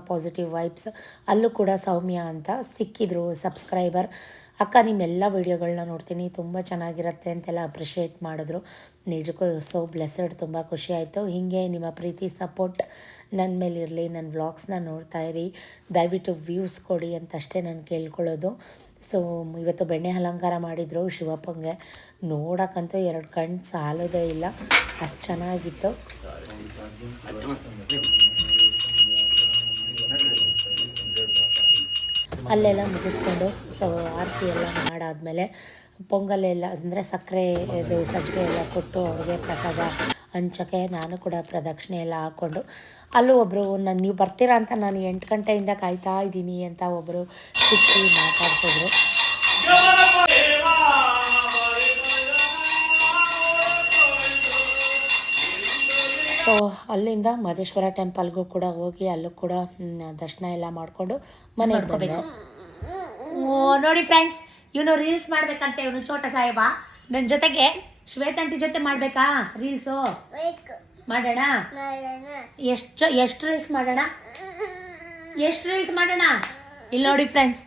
ಪಾಸಿಟಿವ್ ವೈಬ್ಸ್. ಅಲ್ಲೂ ಕೂಡ ಸೌಮ್ಯ ಅಂತ ಸಿಕ್ಕಿದ್ರು ಸಬ್ಸ್ಕ್ರೈಬರ್. ಅಕ್ಕ ನಿಮ್ಮೆಲ್ಲ ವೀಡಿಯೋಗಳನ್ನ ನೋಡ್ತೀನಿ, ತುಂಬ ಚೆನ್ನಾಗಿರುತ್ತೆ ಅಂತೆಲ್ಲ ಅಪ್ರಿಷಿಯೇಟ್ ಮಾಡಿದ್ರು. ನಿಜಕ್ಕೂ ಸೋ ಬ್ಲೆಸ್ಸಡ್, ತುಂಬ ಖುಷಿ ಆಯಿತು. ಹೀಗೆ ನಿಮ್ಮ ಪ್ರೀತಿ ಸಪೋರ್ಟ್ ನನ್ನ ಮೇಲೆ ಇರಲಿ. ನನ್ನ ವ್ಲಾಗ್ಸ್ನ ನೋಡ್ತಾ ಇರಿ, ದಯವಿಟ್ಟು ವ್ಯೂಸ್ ಕೊಡಿ ಅಂತಷ್ಟೇ ನಾನು ಕೇಳ್ಕೊಳ್ಳೋದು. ಸೊ ಇವತ್ತು ಬೆಣ್ಣೆ ಅಲಂಕಾರ ಮಾಡಿದರು ಶಿವಪ್ಪಂಗೆ. ನೋಡೋಕ್ಕಂತೂ 2 ಕಣ್ಣು ಸಾಲೋದೇ ಇಲ್ಲ, ಅಷ್ಟು ಚೆನ್ನಾಗಿತ್ತು. ಅಲ್ಲೆಲ್ಲ ಮುಗಿಸ್ಕೊಂಡು ಸೊ ಆರತಿ ಎಲ್ಲ ಮಾಡಾದಮೇಲೆ ಪೊಂಗಲೆಲ್ಲ ಅಂದರೆ ಸಕ್ಕರೆ ಇದು ಸಜ್ಜಿಗೆ ಎಲ್ಲ ಕೊಟ್ಟು ಅವ್ರಿಗೆ ಪ್ರಸಾದ ಹಂಚೋಕ್ಕೆ ನಾನು ಕೂಡ ಪ್ರದಕ್ಷಿಣೆ ಎಲ್ಲ ಹಾಕ್ಕೊಂಡು, ಅಲ್ಲೂ ಒಬ್ಬರು ನೀವು ಬರ್ತೀರಾ ಅಂತ ನಾನು 8 ಗಂಟೆಯಿಂದ ಕಾಯ್ತಾ ಇದ್ದೀನಿ ಅಂತ ಒಬ್ಬರು ಸಿಕ್ಕಿ ಮಾತಾಡ್ತಿದ್ರು. ಸೊ ಅಲ್ಲಿಂದ ಮಹದೇಶ್ವರ ಟೆಂಪಲ್ಗೂ ಕೂಡ ಹೋಗಿ ಅಲ್ಲೂ ಕೂಡ ದರ್ಶನ ಎಲ್ಲ ಮಾಡಿಕೊಂಡು ಮನೆಗೆ ಬಂದೆ. ನೋಡಿ ಫ್ರೆಂಡ್ಸ್, ಇವನು ರೀಲ್ಸ್ ಮಾಡ್ಬೇಕಂತೆ. ಇವನು ಚೋಟ ಸಾಹೇಬ ನನ್ನ ಜೊತೆಗೆ ಶ್ವೇತಾಂಟಿ ಜೊತೆ ಮಾಡಬೇಕಾ ರೀಲ್ಸು? ಮಾಡೋಣ. ಎಷ್ಟು ರೀಲ್ಸ್ ಮಾಡೋಣ? ಇಲ್ಲಿ ನೋಡಿ ಫ್ರೆಂಡ್ಸ್,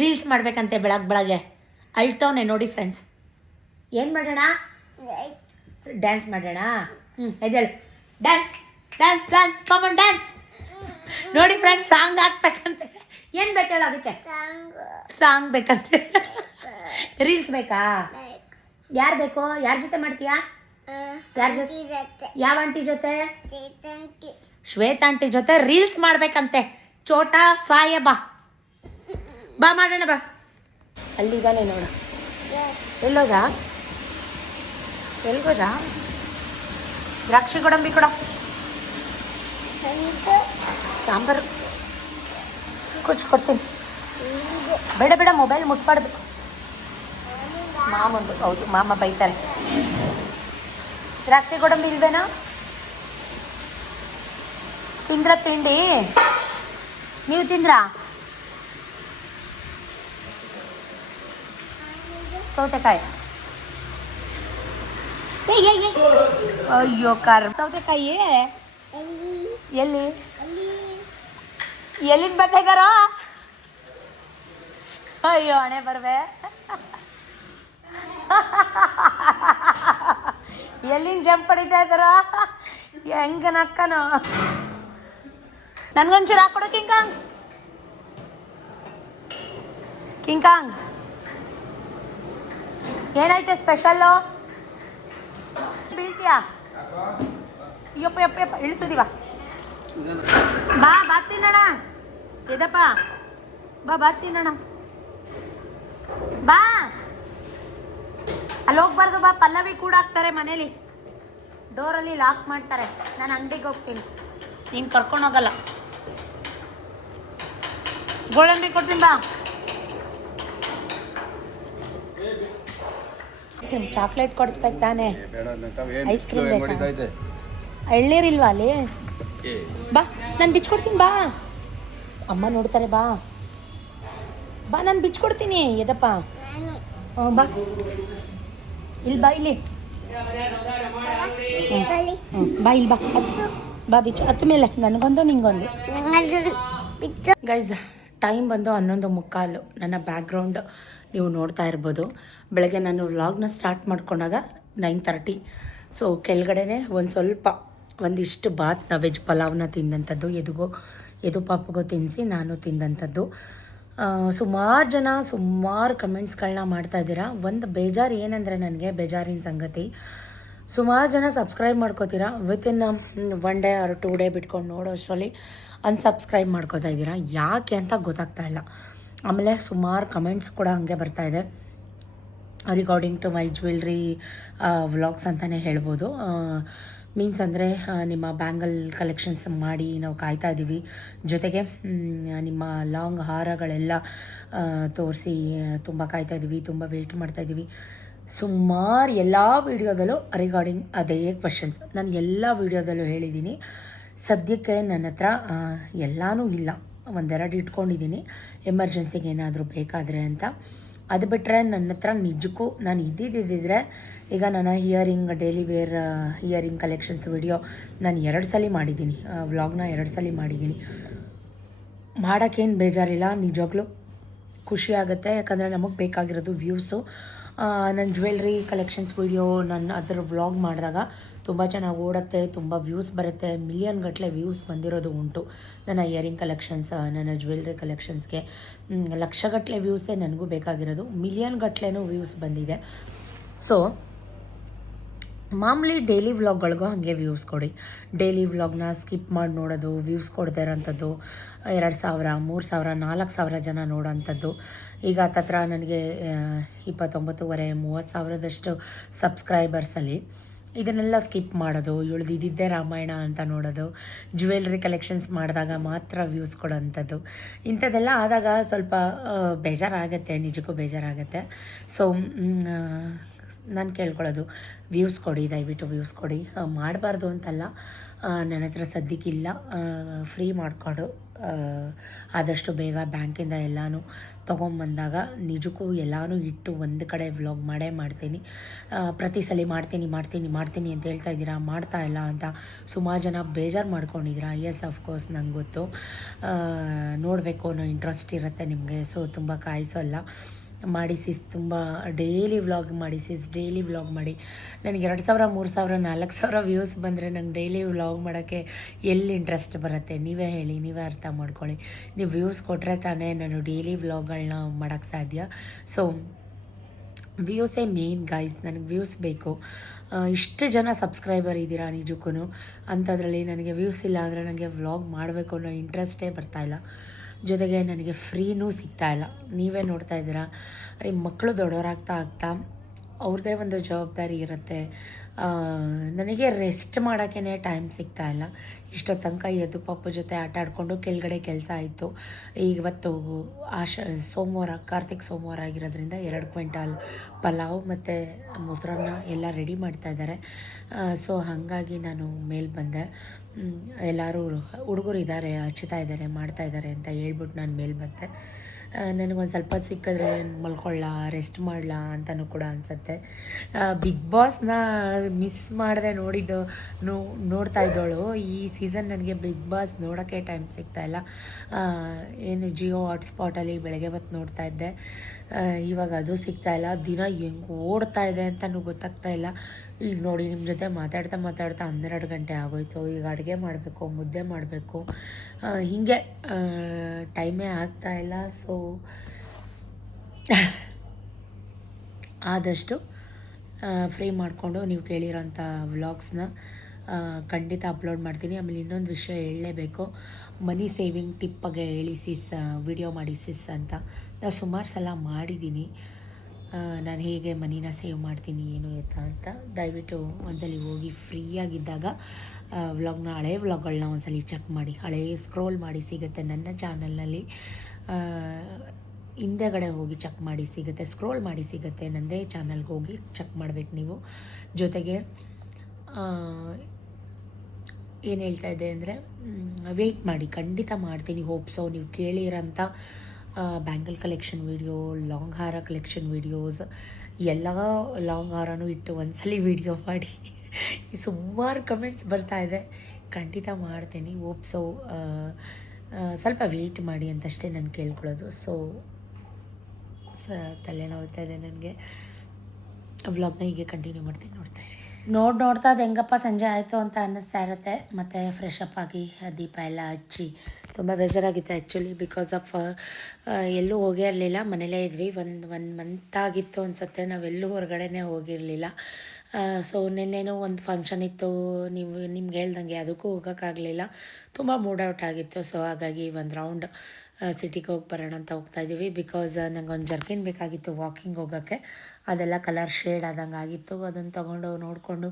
ರೀಲ್ಸ್ ಮಾಡ್ಬೇಕಂತೆ. ಬೆಳಗ್ಗೆ ಅಳ್ತವನೆ ನೋಡಿ ಫ್ರೆಂಡ್ಸ್. ಏನು ಮಾಡೋಣ? ಡ್ಯಾನ್ಸ್ ಮಾಡೋಣ. ಎದ್ದೇಳು, dance dance dance, common dance. ನೋಡಿ ಫ್ರೆಂಡ್ಸ್, ಸಾಂಗ್ ಹಾಕ್ಬೇಕಂತೆ. ಏನು ಬೇಕೇಳ ಅದಕ್ಕೆ? ಸಾಂಗ್ ಬೇಕಂತೆ. ರೀಲ್ಸ್ ಬೇಕಾ? ಯಾರು ಬೇಕು? ಯಾರ ಜೊತೆ ಮಾಡ್ತೀಯಾ? ಯಾರ ಜೊತೆ? ಯಾವ ಆಂಟಿ ಜೊತೆ? ಶ್ವೇತಾಂಟಿ ಜೊತೆ ರೀಲ್ಸ್ ಮಾಡ್ಬೇಕಂತೆ. ಚೋಟಾ ಸಾಹೇಬ ಬಾ ಮಾಡೋಣ ಬಾ. ಅಲ್ಲಿದ್ದಾನೆ ನೋಡು. ಎಲ್ಲೋದ? ಎಲ್ಗೋದ? ದ್ರಾಕ್ಷಿ ಗೋಡಂಬಿ ಕೊಡ. ಸಾಂಬಾರು ಕೊಡ್ತೀನಿ. ಬೇಡ ಬೇಡ, ಮೊಬೈಲ್ ಮುಟ್ಬಾರ್ದು. ಮಾಮಂದು ಹೌದು, ಮಾಮ ಬೈತಾರೆ. ದ್ರಾಕ್ಷಿ ಗೋಡಂಬಿ ಇಲ್ವೇನಾ? ತಿಂದ್ರ ತಿಂಡಿ? ನೀವು ತಿಂದ್ರಾ? ಸೌತೆಕಾಯಿ. ಅಯ್ಯೋ ಕಾರ್ ಸೌತೆಕಾಯಿ ಎಲ್ಲಿ? ಎಲ್ಲಿಂದ ಬರ್ತಾ ಇದ್ದಾರೋ? ಅಯ್ಯೋ ಹಣೆ ಬರ್ವೆ. ಎಲ್ಲಿಂದ ಜಂಪ್ ಹೊಡಿತಾ ಇದ್ದಾರೋ? ಹೆಂಗ ನಕ್ಕನೋ. ನನ್ಗೊಂಚೂರು ಹಾಕೊಡು ಕಿಂಕಾಂಗ್. ಏನಾಯ್ತು ಸ್ಪೆಷಲ್ಲು? ಬೀಳ್ತೀಯಾ? ಯಪ್ಪ ಯಪ್ಪ ಯಪ್ಪ, ಇಳಿಸೋದಿವ. ಬಾ ತಿನ್ನೋಣ. ಎದಪ್ಪ ಬಾ ತಿನ್ನೋಣ. ಬಾ, ಅಲ್ಲಿ ಹೋಗ್ಬಾರ್ದು. ಬಾ, ಪಲ್ಲವಿ ಕೂಡ ಹಾಕ್ತಾರೆ ಮನೇಲಿ. ಡೋರಲ್ಲಿ ಲಾಕ್ ಮಾಡ್ತಾರೆ. ನಾನು ಅಂಗಡಿಗೆ ಹೋಗ್ತೀನಿ, ನೀನು ಕರ್ಕೊಂಡು ಹೋಗಲ್ಲ. ಗೋಡಂಬಿ ಕೊಡ್ತೀನಿ ಬಾ. ಚಾಕ್ಲೇಟ್ ಕೊಡಿಸ್ಬೇಕು ತಾನೇ? ಐಸ್ ಕ್ರೀಮ್ ಬೇಕಾ? ಎಳ್ನೀರಿಲ್ವಾ ಅಲ್ಲಿ? ಬಾ, ನಾನು ಬಿಚ್ಕೊಡ್ತೀನಿ. ಬಾ, ಅಮ್ಮ ನೋಡ್ತಾರೆ. ಬಾ ನಾನು ಬಿಚ್ಕೊಡ್ತೀನಿ. ಎದಪ್ಪ ಬಾ, ಇಲ್ಲಿ ಬಾ. ಇಲ್ಲಿ ಬಾ, ಇಲ್ಲಿ ಬಾ. ಬಾ ಹತ್ತು ಮೇಲೆ ನನಗೊಂದು ನಿಂಗೊಂದು. ಗೈಸ್, ಟೈಮ್ ಬಂದು 11:15. ನನ್ನ ಬ್ಯಾಕ್ಗ್ರೌಂಡ್ ನೀವು ನೋಡ್ತಾ ಇರ್ಬೋದು. ಬೆಳಗ್ಗೆ ನಾನು ವ್ಲಾಗ್ನ ಸ್ಟಾರ್ಟ್ ಮಾಡ್ಕೊಂಡಾಗ 9:30. ಸೊ ಕೆಳಗಡೆನೆ ಒಂದಿಷ್ಟು ಬಾತ್ನ ವೆಜ್ ಪಲಾವ್ನ ತಿಂದಂಥದ್ದು. ಎದು ಪಾಪಗೂ ತಿನ್ನಿಸಿ ನಾನು ತಿಂದಂಥದ್ದು. ಸುಮಾರು ಕಮೆಂಟ್ಸ್ಗಳನ್ನ ಮಾಡ್ತಾಯಿದ್ದೀರಾ. ಒಂದು ಬೇಜಾರು ಏನಂದರೆ, ನನಗೆ ಬೇಜಾರಿನ ಸಂಗತಿ, ಸುಮಾರು ಜನ ಸಬ್ಸ್ಕ್ರೈಬ್ ಮಾಡ್ಕೋತೀರಾ, ವಿತಿನ್ 1 ಡೇ ಆರ್ 2 ಡೇ ಬಿಟ್ಕೊಂಡು ನೋಡೋ ಅಷ್ಟರಲ್ಲಿ ಅನ್ಸಬ್ಸ್ಕ್ರೈಬ್ ಮಾಡ್ಕೋತಾ ಇದ್ದೀರಾ. ಯಾಕೆ ಅಂತ ಗೊತ್ತಾಗ್ತಾ ಇಲ್ಲ. ಆಮೇಲೆ ಸುಮಾರು ಕಮೆಂಟ್ಸ್ ಕೂಡ ಹಾಗೆ ಬರ್ತಾಯಿದೆ, regarding to my jewellery vlogs ಅಂತಲೇ ಹೇಳ್ಬೋದು. ಮೀನ್ಸ್ ಅಂದರೆ ನಿಮ್ಮ ಬ್ಯಾಂಗಲ್ ಕಲೆಕ್ಷನ್ಸ್ ಮಾಡಿ ನಾವು ಕಾಯ್ತಾ ಇದ್ದೀವಿ, ಜೊತೆಗೆ ನಿಮ್ಮ ಲಾಂಗ್ ಹಾರಗಳೆಲ್ಲ ತೋರಿಸಿ ತುಂಬ ಕಾಯ್ತಾ ಇದ್ದೀವಿ, ತುಂಬ ವೆಯ್ಟ್ ಮಾಡ್ತಾಯಿದ್ದೀವಿ. ಸುಮಾರು ಎಲ್ಲ ವೀಡಿಯೋದಲ್ಲೂ ರಿಗಾರ್ಡಿಂಗ್ ಅದೇ ಕ್ವೆಶನ್ಸ್. ನಾನು ಎಲ್ಲ ವೀಡಿಯೋದಲ್ಲೂ ಹೇಳಿದ್ದೀನಿ. ಸದ್ಯಕ್ಕೆ ನನ್ನ ಹತ್ರ ಎಲ್ಲನೂ ಇಲ್ಲ, ಒಂದೆರಡು ಇಟ್ಕೊಂಡಿದ್ದೀನಿ ಎಮರ್ಜೆನ್ಸಿಗೆ ಏನಾದರೂ ಬೇಕಾದರೆ ಅಂತ. ಅದು ಬಿಟ್ಟರೆ ನನ್ನ ಹತ್ರ ನಿಜಕ್ಕೂ ನಾನು ಇದ್ದಿದ್ದಿದ್ರೆ ಈಗ ನಾನು daily wear earring collections video ನಾನು 2 ಸಲ ಮಾಡಿದ್ದೀನಿ, ವ್ಲಾಗ್ನ 2 ಸಲ ಮಾಡಿದ್ದೀನಿ. ಮಾಡೋಕ್ಕೇನು ಬೇಜಾರಿಲ್ಲ, ನಿಜವಾಗ್ಲೂ ಖುಷಿ ಆಗುತ್ತೆ. ಯಾಕಂದರೆ ನಮಗೆ ಬೇಕಾಗಿರೋದು ವ್ಯೂಸು. ನನ್ನ ಜ್ಯುವೆಲ್ರಿ ಕಲೆಕ್ಷನ್ಸ್ ವಿಡಿಯೋ ನಾನು ಅದರ ವ್ಲಾಗ್ ಮಾಡಿದಾಗ ತುಂಬ ಚೆನ್ನಾಗಿ ಓಡುತ್ತೆ, ತುಂಬ ವ್ಯೂಸ್ ಬರುತ್ತೆ. ಮಿಲಿಯನ್ ಗಟ್ಟಲೆ ವ್ಯೂಸ್ ಬಂದಿರೋದು ಉಂಟು ನನ್ನ ಇಯರಿಂಗ್ ಕಲೆಕ್ಷನ್ಸ್, ನನ್ನ ಜ್ಯುವೆಲ್ರಿ ಕಲೆಕ್ಷನ್ಸ್ಗೆ. ಲಕ್ಷಗಟ್ಟಲೆ ವ್ಯೂಸೇ ನನಗೂ ಬೇಕಾಗಿರೋದು, ಮಿಲಿಯನ್ ಗಟ್ಟಲೆನೂ ವ್ಯೂಸ್ ಬಂದಿದೆ. ಸೊ ಮಾಮೂಲಿ ಡೈಲಿ ವ್ಲಾಗ್ಗಳಿಗೂ ಹಾಗೆ ವ್ಯೂಸ್ ಕೊಡಿ. ಡೈಲಿ ವ್ಲಾಗ್ನ ಸ್ಕಿಪ್ ಮಾಡಿ ನೋಡೋದು, ವ್ಯೂಸ್ ಕೊಡದೇ ಇರೋಂಥದ್ದು 2,000, 3,000, 4,000 ಜನ ನೋಡೋಂಥದ್ದು. ಈಗ ಹತ್ತತ್ರ ನನಗೆ 29,500-30,000ದಷ್ಟು ಸಬ್ಸ್ಕ್ರೈಬರ್ಸಲ್ಲಿ ಇದನ್ನೆಲ್ಲ ಸ್ಕಿಪ್ ಮಾಡೋದು, ಇದ್ದಿದ್ದೇ ರಾಮಾಯಣ ಅಂತ ನೋಡೋದು, ಜ್ಯುವೆಲ್ರಿ ಕಲೆಕ್ಷನ್ಸ್ ಮಾಡಿದಾಗ ಮಾತ್ರ ವ್ಯೂಸ್ ಕೊಡೋಂಥದ್ದು, ಇಂಥದ್ದೆಲ್ಲ ಆದಾಗ ಸ್ವಲ್ಪ ಬೇಜಾರಾಗುತ್ತೆ, ನಿಜಕ್ಕೂ ಬೇಜಾರಾಗುತ್ತೆ. ಸೊ ನಾನು ಕೇಳ್ಕೊಳ್ಳೋದು, ವ್ಯೂಸ್ ಕೊಡಿ, ದಯವಿಟ್ಟು ವ್ಯೂಸ್ ಕೊಡಿ. ಮಾಡಬಾರ್ದು ಅಂತಲ್ಲ, ನನ್ನ ಹತ್ರ ಸದ್ಯಕ್ಕಿಲ್ಲ. ಫ್ರೀ ಮಾಡಿಕೊಂಡು ಆದಷ್ಟು ಬೇಗ ಬ್ಯಾಂಕಿಂದ ಎಲ್ಲನೂ ತೊಗೊಂಬಂದಾಗ ನಿಜಕ್ಕೂ ಎಲ್ಲನೂ ಇಟ್ಟು ಒಂದು ಕಡೆ ವ್ಲಾಗ್ ಮಾಡ್ತೀನಿ. ಪ್ರತಿ ಸಲ ಮಾಡ್ತೀನಿ ಅಂತ ಹೇಳ್ತಾ ಇದ್ದೀರಾ, ಮಾಡ್ತಾ ಇಲ್ಲ ಅಂತ ಸುಮಾರು ಜನ ಬೇಜಾರು ಮಾಡ್ಕೊಂಡಿದ್ದೀರಾ. ಎಸ್, ಅಫ್ಕೋರ್ಸ್ ನಂಗೆ ಗೊತ್ತು, ನೋಡಬೇಕು ಅನ್ನೋ ಇಂಟ್ರೆಸ್ಟ್ ಇರುತ್ತೆ ನಿಮಗೆ. ಸೊ ತುಂಬ ಕಾಯಿಸೋಲ್ಲ, ಮಾಡಿ ಸಿಸ್, ತುಂಬ ಡೈಲಿ ವ್ಲಾಗ್ ಮಾಡಿ. ನನಗೆ 2,000, 3,000, 4,000 ವ್ಯೂಸ್ ಬಂದರೆ ನಂಗೆ ಡೈಲಿ ವ್ಲಾಗ್ ಮಾಡೋಕ್ಕೆ ಎಲ್ಲಿ ಇಂಟ್ರೆಸ್ಟ್ ಬರುತ್ತೆ? ನೀವೇ ಹೇಳಿ, ನೀವೇ ಅರ್ಥ ಮಾಡ್ಕೊಳ್ಳಿ. ನೀವು ವ್ಯೂಸ್ ಕೊಟ್ಟರೆ ತಾನೇ ನಾನು ಡೈಲಿ ವ್ಲಾಗ್ಗಳನ್ನ ಮಾಡೋಕ್ಕೆ ಸಾಧ್ಯ. ಸೊ ವ್ಯೂಸೇ ಮೇನ್ ಗೈಸ್, ನನಗೆ ವ್ಯೂಸ್ ಬೇಕು. ಇಷ್ಟು ಜನ ಸಬ್ಸ್ಕ್ರೈಬರ್ ಇದ್ದೀರಾ ನಿಜಕ್ಕೂ, ಅಂಥದ್ರಲ್ಲಿ ನನಗೆ ವ್ಯೂಸ್ ಇಲ್ಲ ಅಂದರೆ ನನಗೆ ವ್ಲಾಗ್ ಮಾಡಬೇಕು ಅನ್ನೋ ಇಂಟ್ರೆಸ್ಟೇ ಬರ್ತಾಯಿಲ್ಲ. ಜೊತೆಗೆ ನನಗೆ ಫ್ರೀನೂ ಸಿಗ್ತಾಯಿಲ್ಲ. ನೀವೇ ನೋಡ್ತಾ ಇದ್ದೀರಾ, ಈ ಮಕ್ಕಳು ದೊಡ್ಡವರಾಗ್ತಾ ಅವ್ರದ್ದೇ ಒಂದು ಜವಾಬ್ದಾರಿ ಇರುತ್ತೆ. ನನಗೆ ರೆಸ್ಟ್ ಮಾಡೋಕ್ಕೇ ಟೈಮ್ ಸಿಗ್ತಾಯಿಲ್ಲ. ಇಷ್ಟೊತ್ತು ತನಕ ಎದ್ದು ಪಪ್ಪು ಜೊತೆ ಆಟ ಆಡಿಕೊಂಡು ಕೆಳಗಡೆ ಕೆಲಸ ಆಯಿತು. ಇವತ್ತು ಕಾರ್ತಿಕ್ ಸೋಮವಾರ ಆಗಿರೋದ್ರಿಂದ 2 ಕ್ವಿಂಟಾಲ್ ಪಲಾವ್ ಮತ್ತು ಮೊಸರನ್ನ ಎಲ್ಲ ರೆಡಿ ಮಾಡ್ತಾಯಿದ್ದಾರೆ. ಸೊ ಹಾಗಾಗಿ ನಾನು ಮೇಲೆ ಬಂದೆ. ಎಲ್ಲರೂ ಹುಡುಗರು ಇದ್ದಾರೆ, ಹಚ್ತಾ ಇದ್ದಾರೆ, ಮಾಡ್ತಾಯಿದ್ದಾರೆ ಅಂತ ಹೇಳ್ಬಿಟ್ಟು ನಾನು ಮೇಲೆ ಬಂದೆ. ನನಗೊಂದು ಸ್ವಲ್ಪ ಸಿಕ್ಕಿದ್ರೆ ಮಲ್ಕೊಳ್ಳ, ರೆಸ್ಟ್ ಮಾಡಲ ಅಂತಲೂ ಕೂಡ ಅನಿಸುತ್ತೆ. ಬಿಗ್ ಬಾಸ್ನ ಮಿಸ್ ಮಾಡಿದೆ ನೋಡ್ತಾ ಇದ್ದೋಳು. ಈ ಸೀಸನ್ ನನಗೆ ಬಿಗ್ ಬಾಸ್ ನೋಡೋಕ್ಕೆ ಟೈಮ್ ಸಿಗ್ತಾಯಿಲ್ಲ. ಏನು ಜಿಯೋ ಹಾಟ್ಸ್ಪಾಟಲ್ಲಿ ಬೆಳಗ್ಗೆ ಹೊತ್ತು ನೋಡ್ತಾ ಇದ್ದೆ, ಇವಾಗ ಅದು ಸಿಗ್ತಾಯಿಲ್ಲ. ದಿನ ಹೆಂಗೆ ಓಡ್ತಾ ಇದೆ ಅಂತಲೂ ಗೊತ್ತಾಗ್ತಾ ಇಲ್ಲ. ಈಗ ನೋಡಿ, ನಿಮ್ಮ ಜೊತೆ ಮಾತಾಡ್ತಾ 12 ಗಂಟೆ ಆಗೋಯ್ತು. ಈಗ ಅಡುಗೆ ಮಾಡಬೇಕು, ಮುದ್ದೆ ಮಾಡಬೇಕು, ಹೀಗೆ ಟೈಮೇ ಆಗ್ತಾಯಿಲ್ಲ. ಸೊ ಆದಷ್ಟು ಫ್ರೀ ಮಾಡಿಕೊಂಡು ನೀವು ಕೇಳಿರೋಂಥ ವ್ಲಾಗ್ಸ್ನ ಖಂಡಿತ ಅಪ್ಲೋಡ್ ಮಾಡ್ತೀನಿ. ಆಮೇಲೆ ಇನ್ನೊಂದು ವಿಷಯ ಹೇಳಲೇಬೇಕು, ಮನಿ ಸೇವಿಂಗ್ ಟಿಪ್ ಬಗ್ಗೆ ಹೇಳಿ ಸಿಸ್, ವಿಡಿಯೋ ಮಾಡಿ ಸಿಸ್ ಅಂತ. ನಾನು ಸುಮಾರು ಸಲ ಮಾಡಿದ್ದೀನಿ, ನಾನು ಹೇಗೆ ಮನಿನ ಸೇವ್ ಮಾಡ್ತೀನಿ ಏನು ಎತ್ತ ಅಂತ. ದಯವಿಟ್ಟು ಒಂದ್ಸಲಿ ಹೋಗಿ ಫ್ರೀಯಾಗಿದ್ದಾಗ ಹಳೆ ವ್ಲಾಗ್ಗಳನ್ನ ಒಂದ್ಸಲಿ ಚೆಕ್ ಮಾಡಿ. ಸ್ಕ್ರೋಲ್ ಮಾಡಿ ಸಿಗುತ್ತೆ ನನ್ನ ಚಾನಲ್ನಲ್ಲಿ, ಹಿಂದೆಗಡೆ ಹೋಗಿ ಚೆಕ್ ಮಾಡಿ ಸಿಗುತ್ತೆ, ಸ್ಕ್ರೋಲ್ ಮಾಡಿ ಸಿಗುತ್ತೆ. ನನ್ನದೇ ಚಾನಲ್ಗೆ ಹೋಗಿ ಚೆಕ್ ಮಾಡಬೇಕು ನೀವು. ಜೊತೆಗೆ ಏನು ಹೇಳ್ತಾ ಇದ್ದೆ ಅಂದರೆ, ವೆಯ್ಟ್ ಮಾಡಿ, ಖಂಡಿತ ಮಾಡ್ತೀನಿ. ಹೋಪ್ಸೋ ನೀವು ಕೇಳಿರೋಂಥ ಬ್ಯಾಂಗಲ್ ಕಲೆಕ್ಷನ್ ವಿಡಿಯೋ, ಲಾಂಗ್ ಹಾರ ಕಲೆಕ್ಷನ್ ವಿಡಿಯೋಸ್, ಎಲ್ಲ ಲಾಂಗ್ ಹಾರನೂ ಇಟ್ಟು ಒಂದ್ಸಲಿ ವಿಡಿಯೋ ಮಾಡಿ. ಸುಮಾರು ಕಮೆಂಟ್ಸ್ ಬರ್ತಾಯಿದೆ, ಖಂಡಿತ ಮಾಡ್ತೀನಿ. ಹೋಪ್ಸೋ ಸ್ವಲ್ಪ ವೆಯ್ಟ್ ಮಾಡಿ ಅಂತಷ್ಟೇ ನಾನು ಕೇಳ್ಕೊಳ್ಳೋದು. ಸೊ ತಲೆನೋವ್ತಾ ಇದೆ ನನಗೆ. ವ್ಲಾಗ್ನ ಹೀಗೆ ಕಂಟಿನ್ಯೂ ಮಾಡ್ತೀನಿ, ನೋಡ್ತಾಯಿರಿ. ನೋಡ್ತಾ ಅದು ಹೆಂಗಪ್ಪ ಸಂಜೆ ಆಯಿತು ಅಂತ ಅನ್ನಿಸ್ತಾ ಇರುತ್ತೆ. ಮತ್ತು ಫ್ರೆಶ್ ಅಪ್ ಆಗಿ ದೀಪ ಎಲ್ಲ ಹಚ್ಚಿ ತುಂಬ ಬೇಜಾರಾಗಿತ್ತು ಆ್ಯಕ್ಚುಲಿ ಬಿಕಾಸ್ ಆಫ್ ಎಲ್ಲೂ ಹೋಗೇ ಇರಲಿಲ್ಲ, ಮನೇಲೇ ಇದ್ವಿ. ಒಂದು ಮಂತ್ ಆಗಿತ್ತು ಅನಿಸುತ್ತೆ ನಾವೆಲ್ಲೂ ಹೊರಗಡೆನೇ ಹೋಗಿರಲಿಲ್ಲ. ಸೊ ನಿನ್ನೆನೂ ಒಂದು ಫಂಕ್ಷನ್ ಇತ್ತು, ನಿಮ್ಗೆ ಹೇಳ್ದಂಗೆ ಅದಕ್ಕೂ ಹೋಗೋಕ್ಕಾಗಲಿಲ್ಲ, ತುಂಬ ಮೂಡ್ ಔಟ್ ಆಗಿತ್ತು. ಸೊ ಹಾಗಾಗಿ ಒಂದು ರೌಂಡ್ ಸಿಟಿಗೆ ಹೋಗಿ ಬರೋಣ ಅಂತ ಹೋಗ್ತಾಯಿದ್ದೀವಿ. ಬಿಕಾಸ್ ನಂಗೆ ಒಂದು ಜರ್ಕಿನ್ ಬೇಕಾಗಿತ್ತು ವಾಕಿಂಗ್ ಹೋಗೋಕ್ಕೆ, ಅದೆಲ್ಲ ಕಲರ್ ಶೇಡ್ ಆದಂಗೆ ಆಗಿತ್ತು. ಅದನ್ನು ತೊಗೊಂಡು ನೋಡಿಕೊಂಡು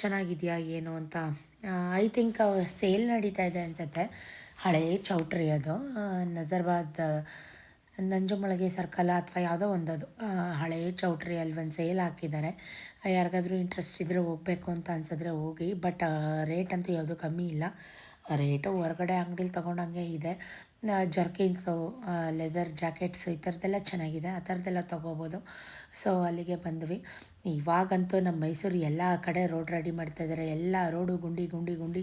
ಚೆನ್ನಾಗಿದೆಯಾ ಏನು ಅಂತ. ಐ ಥಿಂಕ್ ಸೇಲ್ ನಡೀತಾ ಇದೆ ಅನಿಸುತ್ತೆ, ಹಳೇ ಚೌಟ್ರಿ ಅದು, ನಜರ್ಬಾದ್ ನಂಜುಮಳಗೆ ಸರ್ಕಲ್ ಅಥವಾ ಯಾವುದೋ ಒಂದದು ಹಳೇ ಚೌಟ್ರಿ ಅಲ್ಲಿ ಒಂದು ಸೇಲ್ ಹಾಕಿದ್ದಾರೆ. ಯಾರಿಗಾದ್ರೂ ಇಂಟ್ರೆಸ್ಟ್ ಇದ್ದರೆ ಹೋಗಬೇಕು ಅಂತ ಅನ್ಸಿದ್ರೆ ಹೋಗಿ. ಬಟ್ ರೇಟ್ ಅಂತೂ ಯಾವುದೂ ಕಮ್ಮಿ ಇಲ್ಲ, ರೇಟು ಹೊರಗಡೆ ಅಂಗಡೀಲಿ ತೊಗೊಂಡಂಗೆ ಇದೆ. ಜರ್ಕಿನ್ಸು, ಲೆದರ್ ಜಾಕೆಟ್ಸ್ ಈ ಥರದ್ದೆಲ್ಲ ಚೆನ್ನಾಗಿದೆ, ಆ ಥರದ್ದೆಲ್ಲ ತೊಗೋಬೋದು. ಸೊ ಅಲ್ಲಿಗೆ ಬಂದ್ವಿ. ಇವಾಗಂತೂ ನಮ್ಮ ಮೈಸೂರು ಎಲ್ಲ ಕಡೆ ರೋಡ್ ರೆಡಿ ಮಾಡ್ತಾಯಿದ್ದಾರೆ, ಎಲ್ಲ ರೋಡು ಗುಂಡಿ ಗುಂಡಿ ಗುಂಡಿ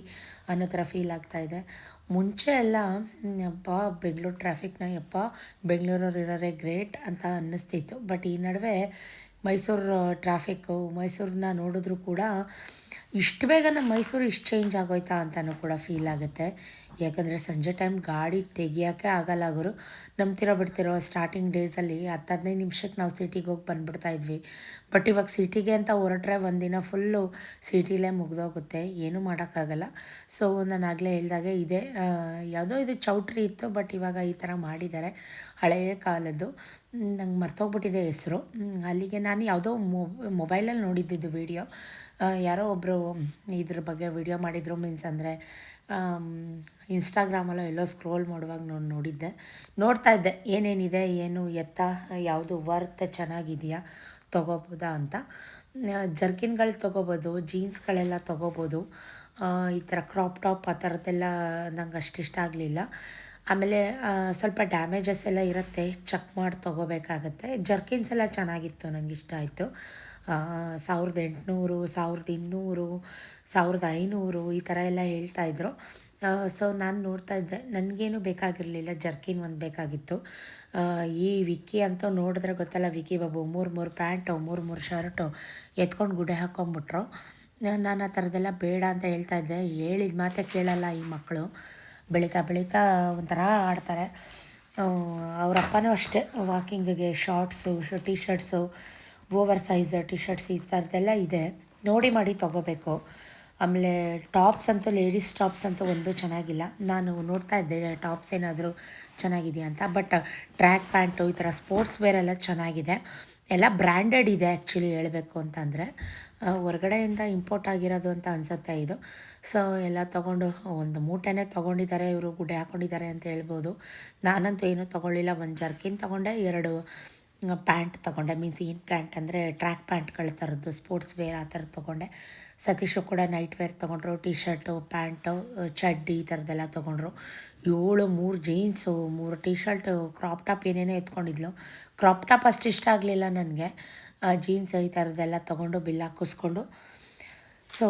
ಅನ್ನೋ ಥರ ಫೀಲ್ ಆಗ್ತಾಯಿದೆ. ಮುಂಚೆ ಎಲ್ಲ ಯಪ್ಪ ಬೆಂಗಳೂರು ಟ್ರಾಫಿಕ್ನ ಬೆಂಗಳೂರವ್ರು ಇರೋರೇ ಗ್ರೇಟ್ ಅಂತ ಅನ್ನಿಸ್ತಿತ್ತು. ಬಟ್ ಈ ನಡುವೆ ಮೈಸೂರು ಟ್ರಾಫಿಕ್ಕು, ಮೈಸೂರನ್ನ ನೋಡಿದ್ರೂ ಕೂಡ ಇಷ್ಟು ಬೇಗ ನಮ್ಮ ಮೈಸೂರು ಇಷ್ಟು ಚೇಂಜ್ ಆಗೋಯ್ತಾ ಅಂತಲೂ ಕೂಡ ಫೀಲ್ ಆಗುತ್ತೆ. ಯಾಕಂದರೆ ಸಂಜೆ ಟೈಮ್ ಗಾಡಿ ತೆಗಿಯೋಕ್ಕೆ ಆಗಲ್ಲ ಗುರು. ನಂಬ್ತಿರೋ ಬಿಡ್ತಿರೋ ಸ್ಟಾರ್ಟಿಂಗ್ ಡೇಸಲ್ಲಿ 10-15 ನಿಮಿಷಕ್ಕೆ ನಾವು ಸಿಟಿಗೆ ಹೋಗಿ ಬಂದುಬಿಡ್ತಾಯಿದ್ವಿ. ಬಟ್ ಇವಾಗ ಸಿಟಿಗೆ ಅಂತ ಹೊರಟ್ರೆ ಒಂದಿನ ಫುಲ್ಲು ಸಿಟಿಲೇ ಮುಗಿದೋಗುತ್ತೆ, ಏನೂ ಮಾಡೋಕ್ಕಾಗಲ್ಲ. ಸೊ ನಾನು ಆಗಲೇ ಹೇಳ್ದಾಗೆ ಇದೆ, ಯಾವುದೋ ಇದು ಚೌಟ್ರಿ ಇತ್ತು, ಬಟ್ ಇವಾಗ ಈ ಥರ ಮಾಡಿದ್ದಾರೆ, ಹಳೆಯ ಕಾಲದ್ದು. ನಂಗೆ ಮರ್ತೋಗ್ಬಿಟ್ಟಿದೆ ಹೆಸರು. ಅಲ್ಲಿಗೆ ನಾನು ಯಾವುದೋ ಮೊಬೈಲಲ್ಲಿ ನೋಡಿದ್ದಿದ್ದು ವೀಡಿಯೋ, ಯಾರೋ ಒಬ್ಬರು ಇದ್ರ ಬಗ್ಗೆ ವಿಡಿಯೋ ಮಾಡಿದರು. ಮೀನ್ಸ್ ಅಂದರೆ ಇನ್ಸ್ಟಾಗ್ರಾಮಲ್ಲೋ ಎಲ್ಲೋ ಸ್ಕ್ರೋಲ್ ಮಾಡುವಾಗ ನೋಡ್ತಾ ಇದ್ದೆ ಏನೇನಿದೆ, ಏನು ಎತ್ತ, ಯಾವುದು ವರ್ತ್ ಚೆನ್ನಾಗಿದೆಯಾ, ತೊಗೋಬೋದಾ ಅಂತ. ಜರ್ಕಿನ್ಗಳು ತೊಗೋಬೋದು, ಜೀನ್ಸ್ಗಳೆಲ್ಲ ತೊಗೋಬೋದು. ಈ ಥರ ಕ್ರಾಪ್ ಟಾಪ್ ಆ ಥರದ್ದೆಲ್ಲ ನಂಗೆ ಅಷ್ಟಿಷ್ಟ ಆಗಲಿಲ್ಲ. ಆಮೇಲೆ ಸ್ವಲ್ಪ ಡ್ಯಾಮೇಜಸ್ ಎಲ್ಲ ಇರುತ್ತೆ, ಚೆಕ್ ಮಾಡಿ ತೊಗೋಬೇಕಾಗತ್ತೆ. ಜರ್ಕಿನ್ಸ್ ಎಲ್ಲ ಚೆನ್ನಾಗಿತ್ತು, ನಂಗೆ ಇಷ್ಟ ಆಯಿತು. 1800, 1200, 1500 ಈ ಥರ ಎಲ್ಲ ಹೇಳ್ತಾಯಿದ್ರು. ಸೊ ನಾನು ನೋಡ್ತಾ ಇದ್ದೆ, ನನಗೇನು ಬೇಕಾಗಿರಲಿಲ್ಲ, ಜರ್ಕಿನ್ ಒಂದು ಬೇಕಾಗಿತ್ತು. ಈ ವಿಕ್ಕಿ ಅಂತೂ ನೋಡಿದ್ರೆ ಗೊತ್ತಲ್ಲ, ವಿಕ್ಕಿ ಬಾಬು 3 ಪ್ಯಾಂಟು 3 ಶರ್ಟು ಎತ್ಕೊಂಡು ಗುಡೆ ಹಾಕ್ಕೊಂಬಿಟ್ರು. ನಾನು ಆ ಥರದ್ದೆಲ್ಲ ಬೇಡ ಅಂತ ಹೇಳ್ತಾಯಿದ್ದೆ. ಹೇಳಿದ ಮಾತೇ ಕೇಳಲ್ಲ ಈ ಮಕ್ಕಳು, ಬೆಳೀತಾ ಒಂಥರ ಆಡ್ತಾರೆ. ಅವರಪ್ಪನೂ ಅಷ್ಟೇ, ವಾಕಿಂಗಿಗೆ shorts, T shirts, over size T shirts ಈ ಥರದ್ದೆಲ್ಲ ಇದೆ, ನೋಡಿ ಮಾಡಿ ತೊಗೋಬೇಕು. ಆಮೇಲೆ ಟಾಪ್ಸ್ ಅಂತೂ, ಲೇಡೀಸ್ ಟಾಪ್ಸ್ ಅಂತೂ ಒಂದು ಚೆನ್ನಾಗಿಲ್ಲ. ನಾನು ನೋಡ್ತಾ ಇದ್ದೆ ಟಾಪ್ಸ್ ಏನಾದರೂ ಚೆನ್ನಾಗಿದೆಯಾ ಅಂತ. ಬಟ್ ಟ್ರ್ಯಾಕ್ ಪ್ಯಾಂಟು ಈ ಥರ ಸ್ಪೋರ್ಟ್ಸ್ ವೇರ್ ಎಲ್ಲ ಚೆನ್ನಾಗಿದೆ, ಎಲ್ಲ ಬ್ರ್ಯಾಂಡೆಡ್ ಇದೆ ಆ್ಯಕ್ಚುಲಿ ಹೇಳಬೇಕು ಅಂತಂದರೆ. ಹೊರಗಡೆಯಿಂದ ಇಂಪೋರ್ಟ್ ಆಗಿರೋದು ಅಂತ ಅನಿಸುತ್ತೆ ಇದು. ಸೊ ಎಲ್ಲ ತೊಗೊಂಡು ಒಂದು ಮೂಟೆನೇ ತೊಗೊಂಡಿದ್ದಾರೆ ಇವರು, ಗುಡ್ಡೆ ಹಾಕ್ಕೊಂಡಿದ್ದಾರೆ ಅಂತ ಹೇಳ್ಬೋದು. ನಾನಂತೂ ಏನೂ ತೊಗೊಳ್ಳಿಲ್ಲ, ಒಂದು ಜರ್ಕಿನ್ ತೊಗೊಂಡೆ, 2 ಪ್ಯಾಂಟ್ ತೊಗೊಂಡೆ. ಮೀನ್ಸ್ ಏನು ಪ್ಯಾಂಟ್ ಅಂದರೆ ಟ್ರ್ಯಾಕ್ ಪ್ಯಾಂಟ್ಗಳ ಥರದ್ದು ಸ್ಪೋರ್ಟ್ಸ್ ವೇರ್ ಆ ಥರದ್ದು ತೊಗೊಂಡೆ. ಸತೀಶು ಕೂಡ ನೈಟ್ ವೇರ್ ತೊಗೊಂಡ್ರು, ಟಿ ಶರ್ಟು, ಪ್ಯಾಂಟು, ಚಡ್ಡಿ ಈ ಥರದ್ದೆಲ್ಲ ತೊಗೊಂಡ್ರು. 3 jeans, 3 T shirt, crop top ಏನೇನೋ ಎತ್ಕೊಂಡಿದ್ಲು. ಕ್ರಾಪ್ ಟಾಪ್ ಅಷ್ಟು ಇಷ್ಟ ಆಗಲಿಲ್ಲ ನನಗೆ. ಜೀನ್ಸ್ ಈ ಥರದ್ದೆಲ್ಲ ತೊಗೊಂಡು ಬಿಲ್ ಹಾಕಿಸ್ಕೊಂಡು, ಸೊ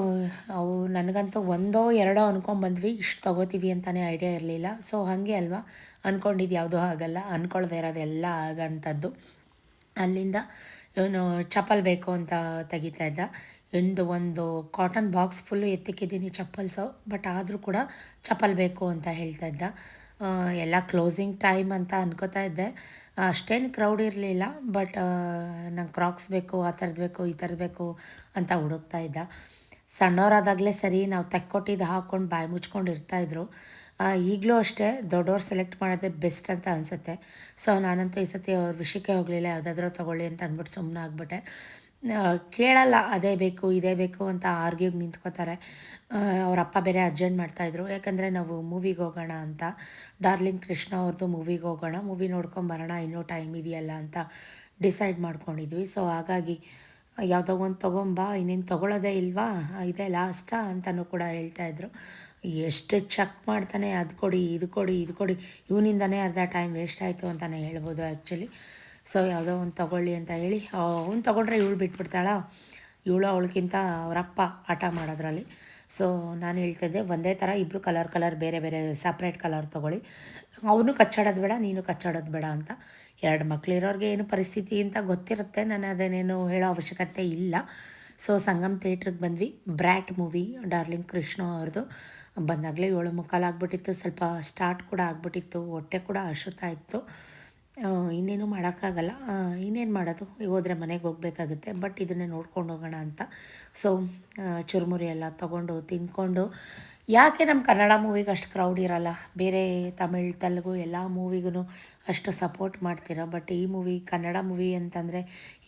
ಅವು ನನಗಂತೂ 1-2 ಅಂದ್ಕೊಂಡ್ಬಂದ್ವಿ, ಇಷ್ಟು ತೊಗೋತೀವಿ ಅಂತಲೇ ಐಡಿಯಾ ಇರಲಿಲ್ಲ. ಸೊ ಹಾಗೆ ಅಲ್ವಾ, ಅಂದ್ಕೊಂಡಿದ್ದು ಯಾವುದೂ ಆಗಲ್ಲ, ಅಂದ್ಕೊಳ್ದೇ ಇರೋದೆಲ್ಲ ಆಗೋಂಥದ್ದು. ಅಲ್ಲಿಂದ ಇವನು ಚಪ್ಪಲ್ ಬೇಕು ಅಂತ ತೆಗಿತಾ ಇದ್ದ. ಒಂದು ಕಾಟನ್ ಬಾಕ್ಸ್ ಫುಲ್ಲು ಎತ್ತಿಕ್ಕಿದ್ದೀನಿ ಚಪ್ಪಲ್ಸು, ಬಟ್ ಆದರೂ ಕೂಡ ಚಪ್ಪಲ್ ಬೇಕು ಅಂತ ಹೇಳ್ತಾ ಇದ್ದ. ಎಲ್ಲ ಕ್ಲೋಸಿಂಗ್ ಟೈಮ್ ಅಂತ ಅನ್ಕೋತಾ ಇದ್ದೆ, ಅಷ್ಟೇನು ಕ್ರೌಡ್ ಇರಲಿಲ್ಲ. ಬಟ್ ನಂಗೆ ಕ್ರಾಕ್ಸ್ ಬೇಕು, ಆ ಥರದ್ದು ಬೇಕು, ಈ ಥರದ್ದು ಬೇಕು ಅಂತ ಹುಡುಕ್ತಾ ಇದ್ದ. ಸಣ್ಣವರಾದಾಗಲೇ ಸರಿ, ನಾವು ತೆಕ್ಕೊಟ್ಟಿದ್ದು ಹಾಕ್ಕೊಂಡು ಬಾಯಿ ಮುಚ್ಕೊಂಡು ಇರ್ತಾಯಿದ್ರು. ಈಗಲೂ ಅಷ್ಟೇ, ದೊಡ್ಡವ್ರು ಸೆಲೆಕ್ಟ್ ಮಾಡೋದೇ ಬೆಸ್ಟ್ ಅಂತ ಅನಿಸುತ್ತೆ. ಸೊ ನಾನಂತೂ ಈ ಸತಿ ಅವ್ರ ವಿಷಯಕ್ಕೆ ಹೋಗಲಿಲ್ಲ, ಯಾವುದಾದ್ರೂ ತೊಗೊಳ್ಳಿ ಅಂತ ಅಂದ್ಬಿಟ್ಟು ಸುಮ್ಮನೆ ಆಗ್ಬಿಟ್ಟೆ. ಕೇಳಲ್ಲ, ಅದೇ ಬೇಕು ಇದೇ ಬೇಕು ಅಂತ ಆರ್ಗ್ಯೂಗೆ ನಿಂತ್ಕೋತಾರೆ. ಅವರಪ್ಪ ಬೇರೆ ಅರ್ಜೆಂಟ್ ಮಾಡ್ತಾಯಿದ್ರು, ಯಾಕಂದರೆ ನಾವು ಮೂವಿಗೆ ಹೋಗೋಣ ಅಂತ, ಡಾರ್ಲಿಂಗ್ ಕೃಷ್ಣ ಅವ್ರದ್ದು ಮೂವಿಗೆ ಹೋಗೋಣ, ಮೂವಿ ನೋಡ್ಕೊಂಬರೋಣ, ಇನ್ನೂ ಟೈಮ್ ಇದೆಯಲ್ಲ ಅಂತ ಡಿಸೈಡ್ ಮಾಡ್ಕೊಂಡಿದ್ವಿ. ಸೊ ಹಾಗಾಗಿ ಯಾವುದೋ ಒಂದು ತೊಗೊಂಬಾ, ಇನ್ನೇನು ತೊಗೊಳ್ಳೋದೇ ಇಲ್ವಾ, ಇದೇ ಲಾಸ್ಟಾ ಅಂತಲೂ ಕೂಡ ಹೇಳ್ತಾಯಿದ್ರು. ಎಷ್ಟು ಚೆಕ್ ಮಾಡ್ತಾನೆ, ಅದು ಕೊಡಿ ಇದು ಕೊಡಿ, ಇವನಿಂದನೇ ಅರ್ಧ ಟೈಮ್ ವೇಸ್ಟ್ ಆಯಿತು ಅಂತಲೇ ಹೇಳ್ಬೋದು ಆ್ಯಕ್ಚುಲಿ. ಸೊ ಯಾವುದೋ ಒಂದು ತೊಗೊಳ್ಳಿ ಅಂತ ಹೇಳಿ ಅವ್ನು ತೊಗೊಂಡ್ರೆ ಇವಳು ಬಿಟ್ಬಿಡ್ತಾಳ, ಇವಳು ಅವಳಿಗಿಂತ ಅವರಪ್ಪ ಆಟ ಮಾಡೋದ್ರಲ್ಲಿ. ಸೊ ನಾನು ಹೇಳ್ತಿದ್ದೆ, ಒಂದೇ ಥರ ಇಬ್ಬರು ಕಲರ್ ಬೇರೆ ಬೇರೆ ಸಪ್ರೇಟ್ ಕಲರ್ ತೊಗೊಳ್ಳಿ, ಅವನು ಕಚ್ಚಾಡೋದು ಬೇಡ, ನೀನು ಕಚ್ಚಾಡೋದು ಬೇಡ ಅಂತ. 2 ಮಕ್ಳಿರೋರಿಗೆ ಏನು ಪರಿಸ್ಥಿತಿ ಅಂತ ಗೊತ್ತಿರುತ್ತೆ, ನಾನು ಅದನ್ನೇನು ಹೇಳೋ ಅವಶ್ಯಕತೆ ಇಲ್ಲ. ಸೊ ಸಂಗಮ್ ಥಿಯೇಟ್ರಿಗೆ ಬಂದ್ವಿ. ಬ್ರ್ಯಾಟ್ ಮೂವಿ ಡಾರ್ಲಿಂಗ್ ಕೃಷ್ಣ ಅವ್ರದ್ದು ಬಂದಾಗಲೇ 7:45 ಆಗ್ಬಿಟ್ಟಿತ್ತು. ಸ್ವಲ್ಪ ಸ್ಟಾರ್ಟ್ ಕೂಡ ಆಗ್ಬಿಟ್ಟಿತ್ತು, ಹೊಟ್ಟೆ ಕೂಡ ಹಸುತ್ತಾ ಇತ್ತು. ಇನ್ನೇನು ಮಾಡೋಕ್ಕಾಗಲ್ಲ, ಇನ್ನೇನು ಮಾಡೋದು, ಈಗ ಹೋದರೆ ಮನೆಗೆ ಹೋಗಬೇಕಾಗುತ್ತೆ. ಬಟ್ ಇದನ್ನೇ ನೋಡ್ಕೊಂಡು ಹೋಗೋಣ ಅಂತ ಸೊ ಚುರುಮುರಿ ಎಲ್ಲ ತೊಗೊಂಡು ತಿಂದ್ಕೊಂಡು, ಯಾಕೆ ನಮ್ಮ ಕನ್ನಡ ಮೂವಿಗೆ ಅಷ್ಟು ಕ್ರೌಡ್ ಇರೋಲ್ಲ, ಬೇರೆ ತಮಿಳ್ ತೆಲುಗು ಎಲ್ಲ ಮೂವಿಗೂ ಅಷ್ಟು ಸಪೋರ್ಟ್ ಮಾಡ್ತೀರ, ಬಟ್ ಈ ಮೂವಿ ಕನ್ನಡ ಮೂವಿ ಅಂತಂದರೆ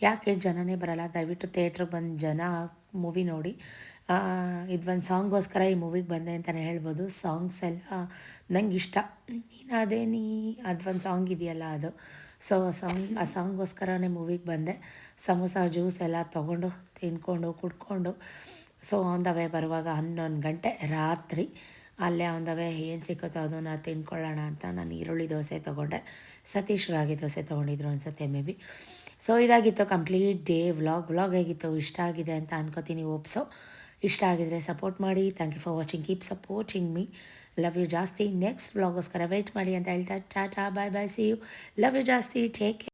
ಯಾಕೆ ಜನನೇ ಬರೋಲ್ಲ. ದಯವಿಟ್ಟು ಥಿಯೇಟ್ರಿಗೆ ಬಂದು ಜನ ಮೂವಿ ನೋಡಿ. ಇದೊಂದು ಸಾಂಗ್ಗೋಸ್ಕರ ಈ ಮೂವಿಗೆ ಬಂದೆ ಅಂತಲೇ ಹೇಳ್ಬೋದು. ಸಾಂಗ್ಸ್ ಎಲ್ಲ ನಂಗೆ ಇಷ್ಟ. ನೀನಾದೇ ನೀ ಅದೊಂದು ಸಾಂಗ್ ಇದೆಯಲ್ಲ ಅದು. ಸೊ ಆ ಸಾಂಗ್ಗೋಸ್ಕರನೇ ಮೂವಿಗೆ ಬಂದೆ. ಸಮೋಸ ಜ್ಯೂಸ್ ಎಲ್ಲ ತೊಗೊಂಡು ತಿಂದ್ಕೊಂಡು ಕುಡ್ಕೊಂಡು ಸೊ ಆನ್ ದ ವೇ ಬರುವಾಗ 11 ಗಂಟೆ ರಾತ್ರಿ. ಅಲ್ಲೇ ಆನ್ ದ ವೇ ಏನು ಸಿಕ್ಕುತ್ತೋ ಅದನ್ನು ತಿನ್ಕೊಳ್ಳೋಣ ಅಂತ ನಾನು ಈರುಳ್ಳಿ ದೋಸೆ ತೊಗೊಂಡೆ. ಸತೀಶ್ ರಾಗಿ ದೋಸೆ ತೊಗೊಂಡಿದ್ರು ಅನ್ಸುತ್ತೆ ಮೇ ಬಿ. ಸೊ ಇದಾಗಿತ್ತು ಕಂಪ್ಲೀಟ್ ಡೇ ವ್ಲಾಗ್ ಆಗಿತ್ತು. ಇಷ್ಟ ಆಗಿದೆ ಅಂತ ಅನ್ಕೋತೀನಿ, ಹೋಪ್ಸೋ. ಇಷ್ಟ ಆಗಿದರೆ ಸಪೋರ್ಟ್ ಮಾಡಿ. Thank you for watching, keep supporting me. Love you ಜಾಸ್ತಿ. ನೆಕ್ಸ್ಟ್ ವ್ಲಾಗೋಸ್ಕರ ವೆಯ್ಟ್ ಮಾಡಿ ಅಂತ ಹೇಳ್ತಾ ಟಾಟಾ bye bye, see you. Love you ಜಾಸ್ತಿ, ಟೇಕ್ ಕೇರ್.